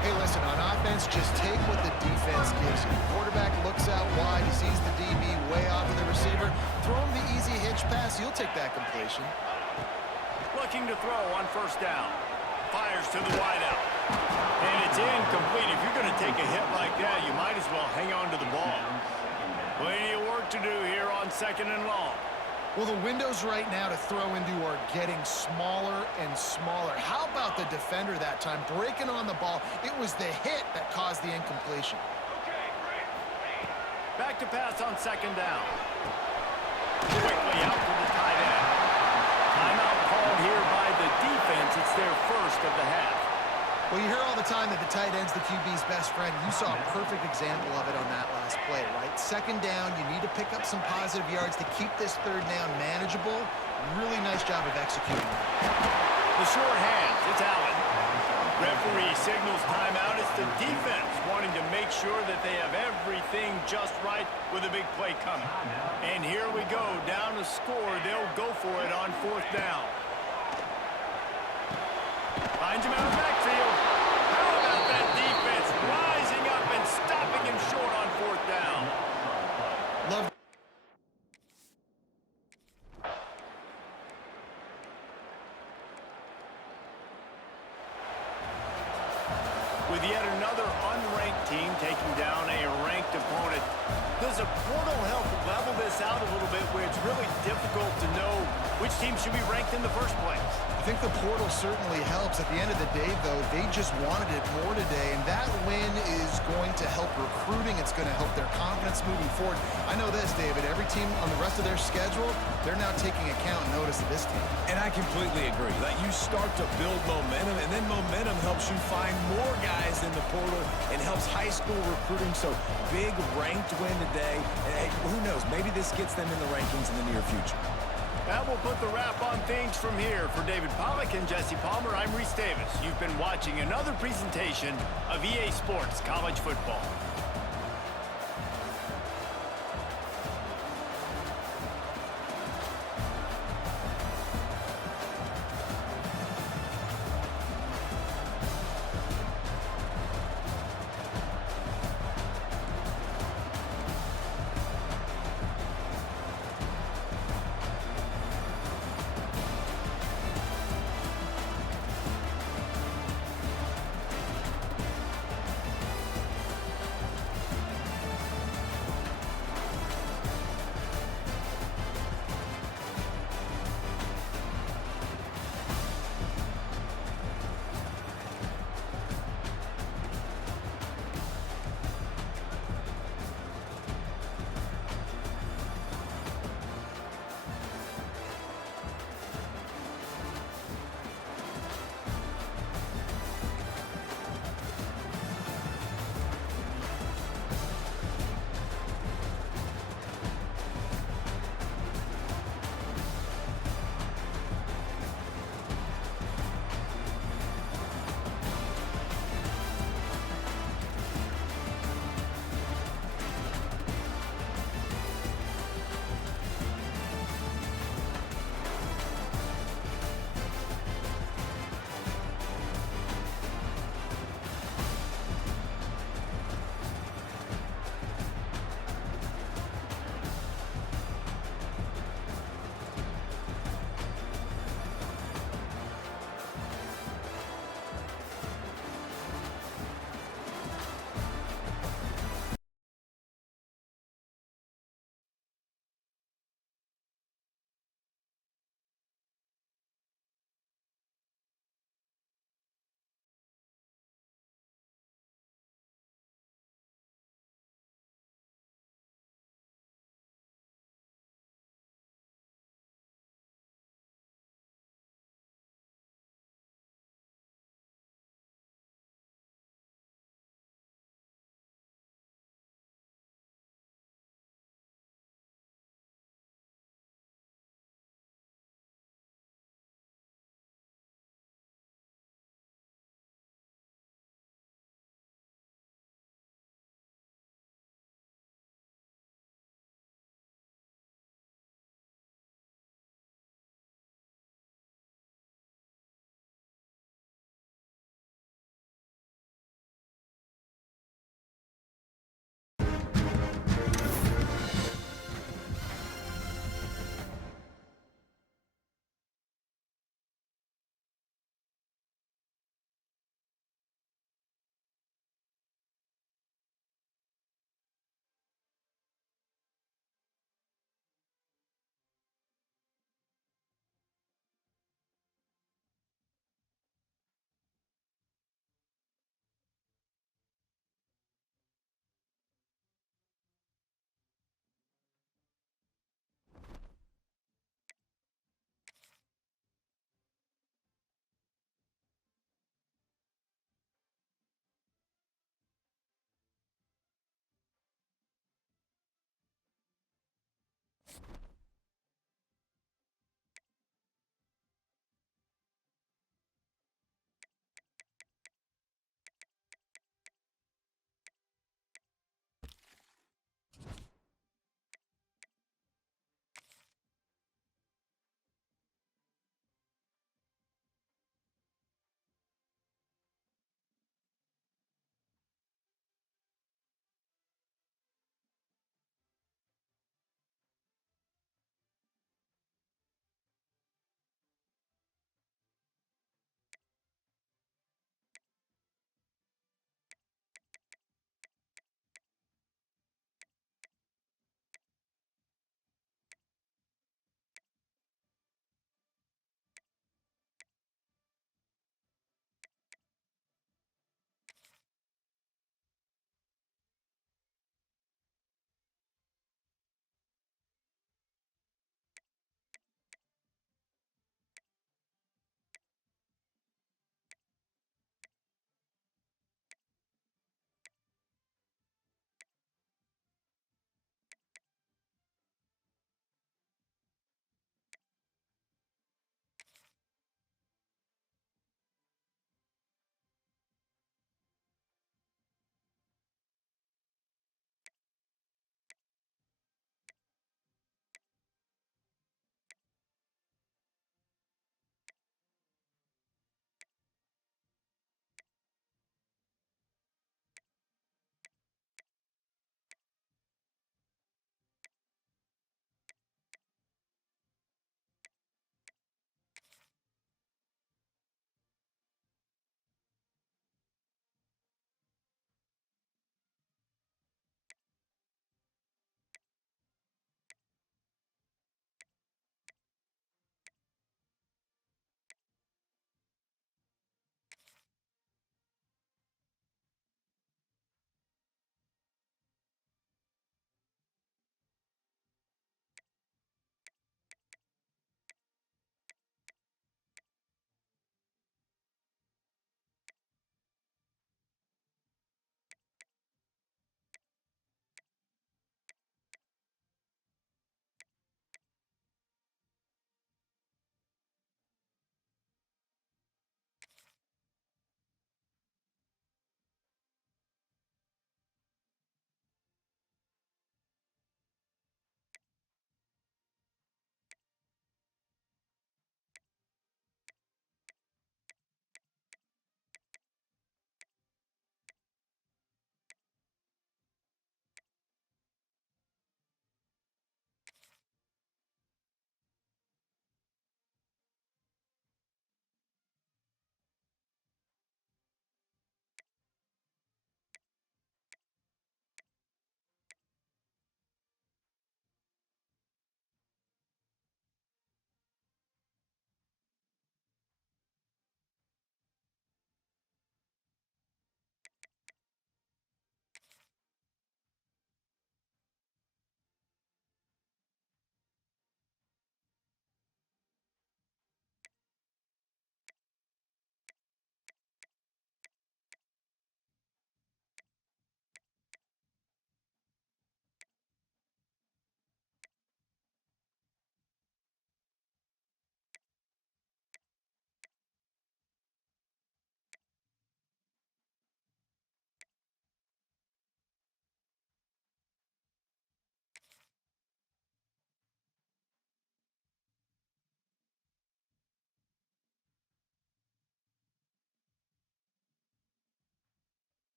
Hey, listen, on offense, just take what the defense gives you. Quarterback looks out wide. He sees the DB way off of the receiver. Throw him the easy hitch pass. You'll take that completion. Looking to throw on first down. Fires to the wideout. And it's incomplete. If you're going to take a hit like that, you might as well hang on to the ball. Plenty of work to do here on second and long. Well, the windows right now to throw into are getting smaller and smaller. How about the defender that time breaking on the ball? It was the hit that caused the incompletion. Back to pass on second down. Quickly out to the tight end. Timeout called here by the defense. It's their first of the half. Well, you hear all the time that the tight end's the QB's best friend. You saw a perfect example of it on that last play, right? Second down, you need to pick up some positive yards to keep this third down manageable. Really nice job of executing that. The short hands, it's Allen. Referee signals timeout. It's the defense wanting to make sure that they have everything just right with a big play coming. And here we go, down to score. They'll go for it on fourth down. Finds him out of the backfield. How about that defense rising up and stopping him short on fourth down? Love. With yet another unranked team taking down a ranked opponent, does a portal help level this out a little bit where it's really difficult to know which team should be ranked in the first place? I think the portal certainly helps. At the end of the day, though, they just wanted it more today, and that win is going to help recruiting. It's going to help their confidence moving forward. I know this, David. Every team on the rest of their schedule, they're now taking account and notice of this team. And I completely agree. Like, you start to build momentum, and then momentum helps you find more guys in the portal and helps high school recruiting. So big ranked win today. And who knows? Maybe this gets them in the rankings in the near future. That will put the wrap on things from here. For David Pollack and Jesse Palmer, I'm Reese Davis. You've been watching another presentation of EA Sports College Football.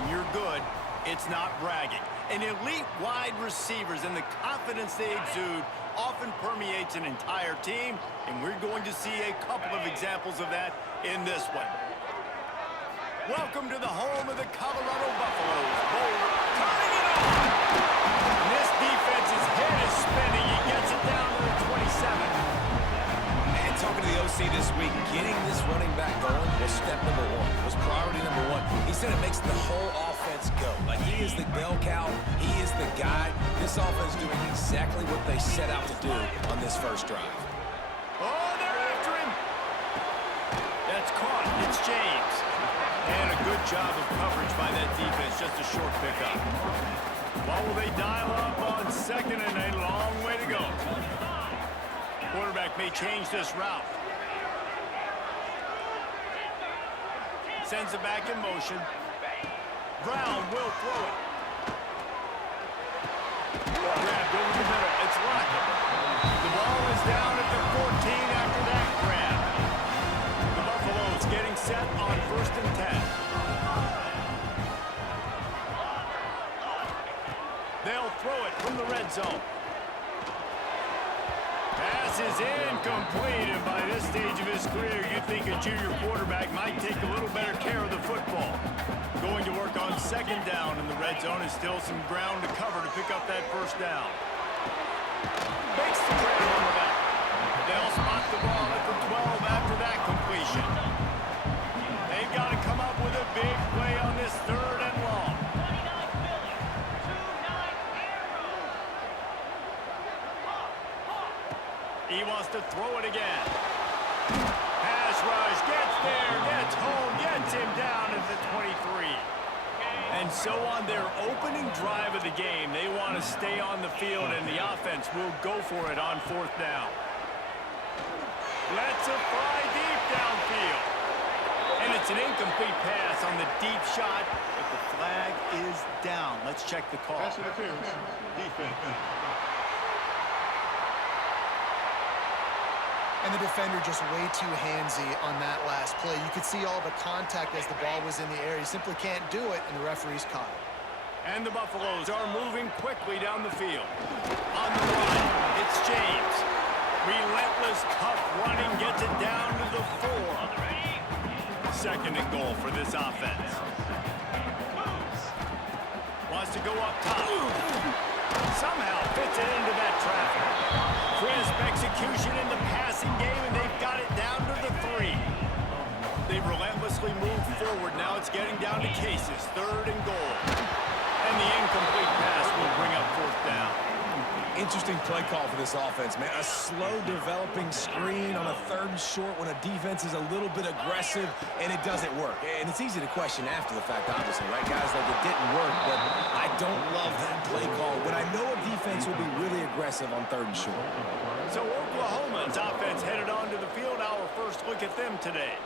when you're good, it's not bragging. And elite wide receivers and the confidence they exude often permeates an entire team, and we're going to see a couple of examples of that in this one. Welcome to the home of the Colorado Buffaloes. Boulder turning it on. And this defense's head is spinning. He gets it down to the 27. And talking to the OC this week, getting this running back going was step number one, was priority number one. He said it makes the whole offense go. Like, he is the bell cow, he is the guy. This offense doing exactly what they set out to do on this first drive. Oh, they're after him. That's caught. It's James. And a good job of coverage by that defense. Just a short pickup. What will they dial up on second and a long way to go? Quarterback may change this route. Sends it back in motion. Brown will throw it. Grabbed over the middle. It's Lockett. The ball is down at the 14 after that grab. The Buffaloes getting set on 1st and 10. They'll throw it from the red zone. Pass is incomplete, and by this stage of his career, you'd think a junior quarterback might take a little better care of the football. Going to work on 2nd down in the red zone, and still some ground to cover to pick up that 1st down. Makes the grab on the back. They'll spot the ball at the 12 after that completion. They've got to come up with a big play on this 3rd and long. He wants to throw it again. Pass rush, gets there, gets home, gets him down at the 23. And so on their opening drive of the game, they want to stay on the field, and the offense will go for it on 4th down. Lets it fly deep downfield. And it's an incomplete pass on the deep shot, but the flag is down. Let's check the call. Pass interference. Defense. And the defender just way too handsy on that last play. You could see all the contact as the ball was in the air. He simply can't do it, and the referee's caught it. And the Buffaloes are moving quickly down the field. On the run, it's James. Relentless, tough running, gets it down to the 4. 2nd and goal for this offense. Wants to go up top. Somehow fits it into that traffic. Crisp execution in the passing game, and they've got it down to the 3. They've relentlessly moved forward. Now it's getting down to cases. 3rd and goal. And the incomplete pass will bring up 4th down. Interesting play call for this offense, man. A slow-developing screen on a 3rd and short when a defense is a little bit aggressive, and it doesn't work. And it's easy to question after the fact, obviously, right? Guys, like, it didn't work, but I don't love that play call when I know a defense will be really aggressive on 3rd and short. So Oklahoma's offense headed onto the field. Our first look at them today.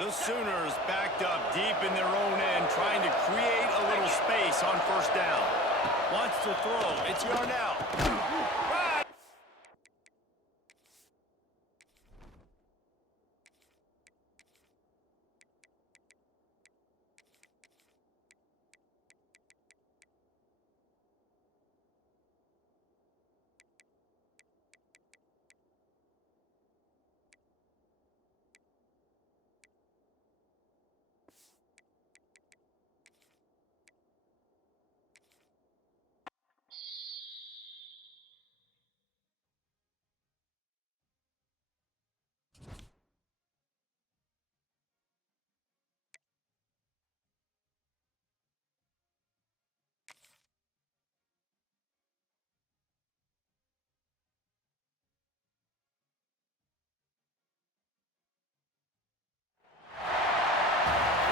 The Sooners backed up deep in their own end, trying to create a little space on 1st down. Wants to throw. It's Yarnell. Right.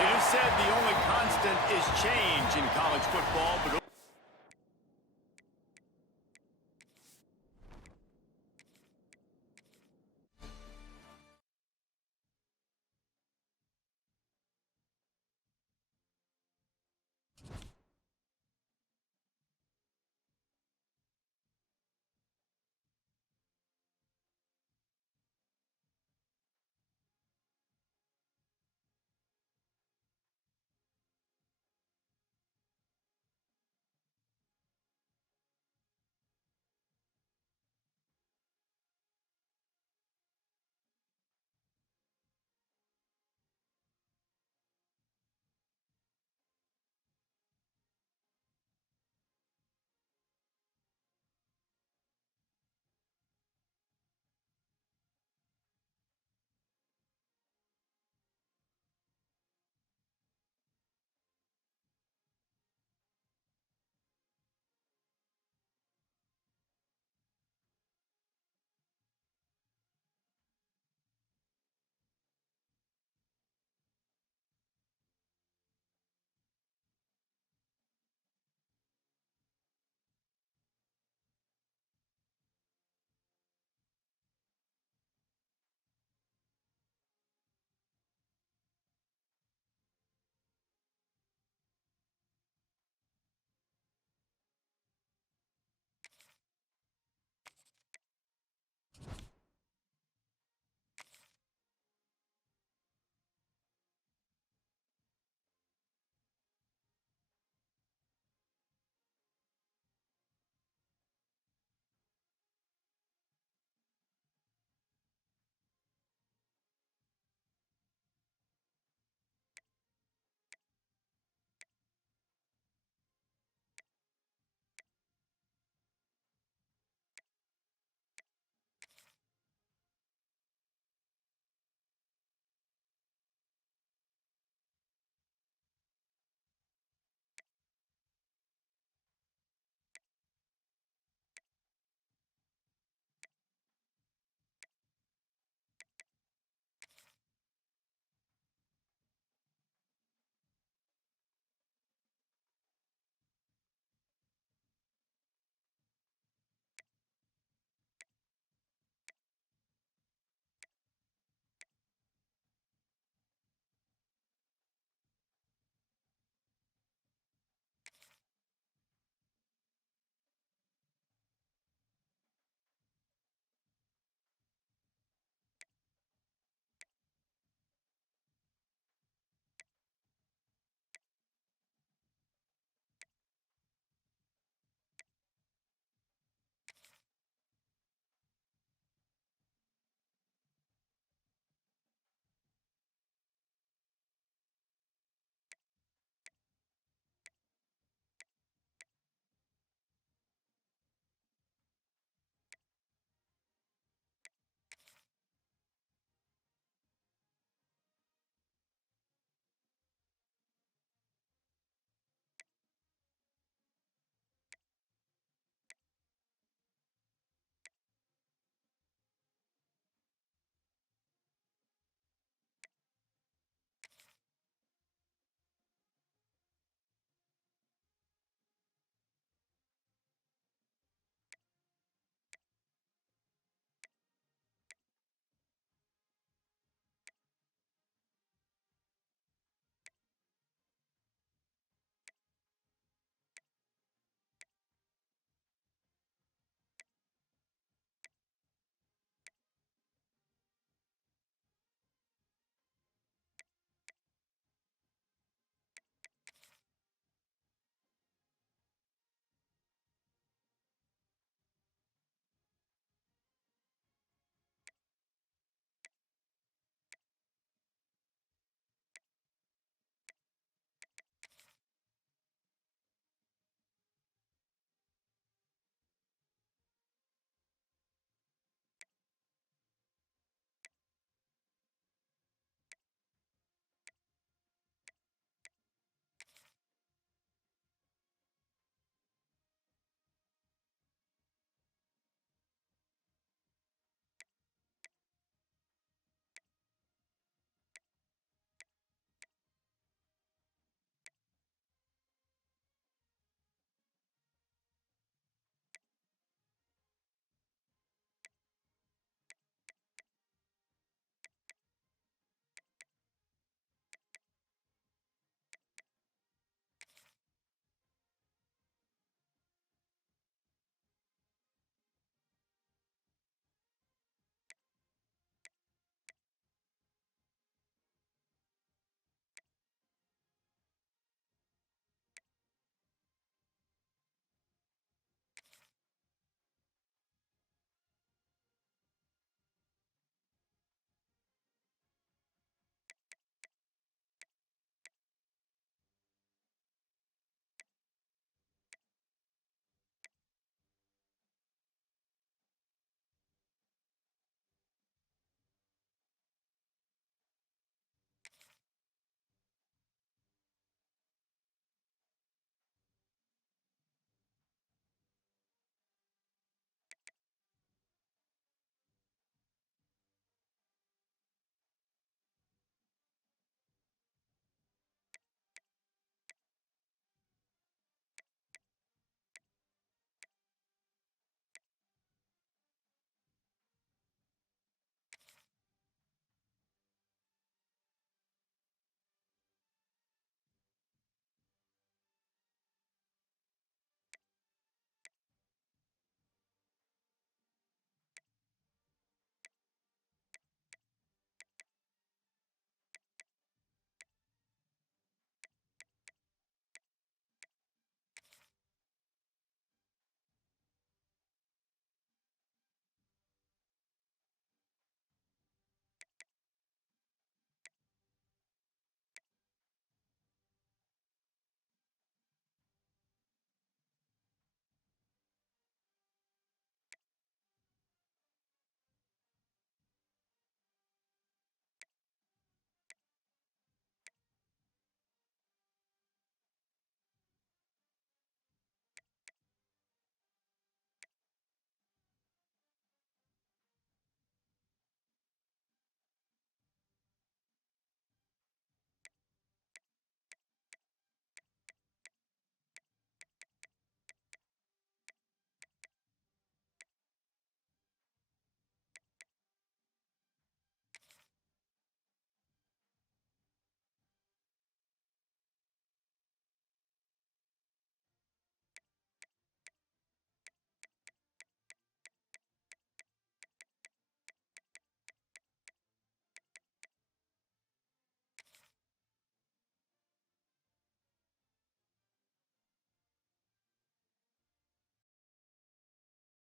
It is said the only constant is change in college football, but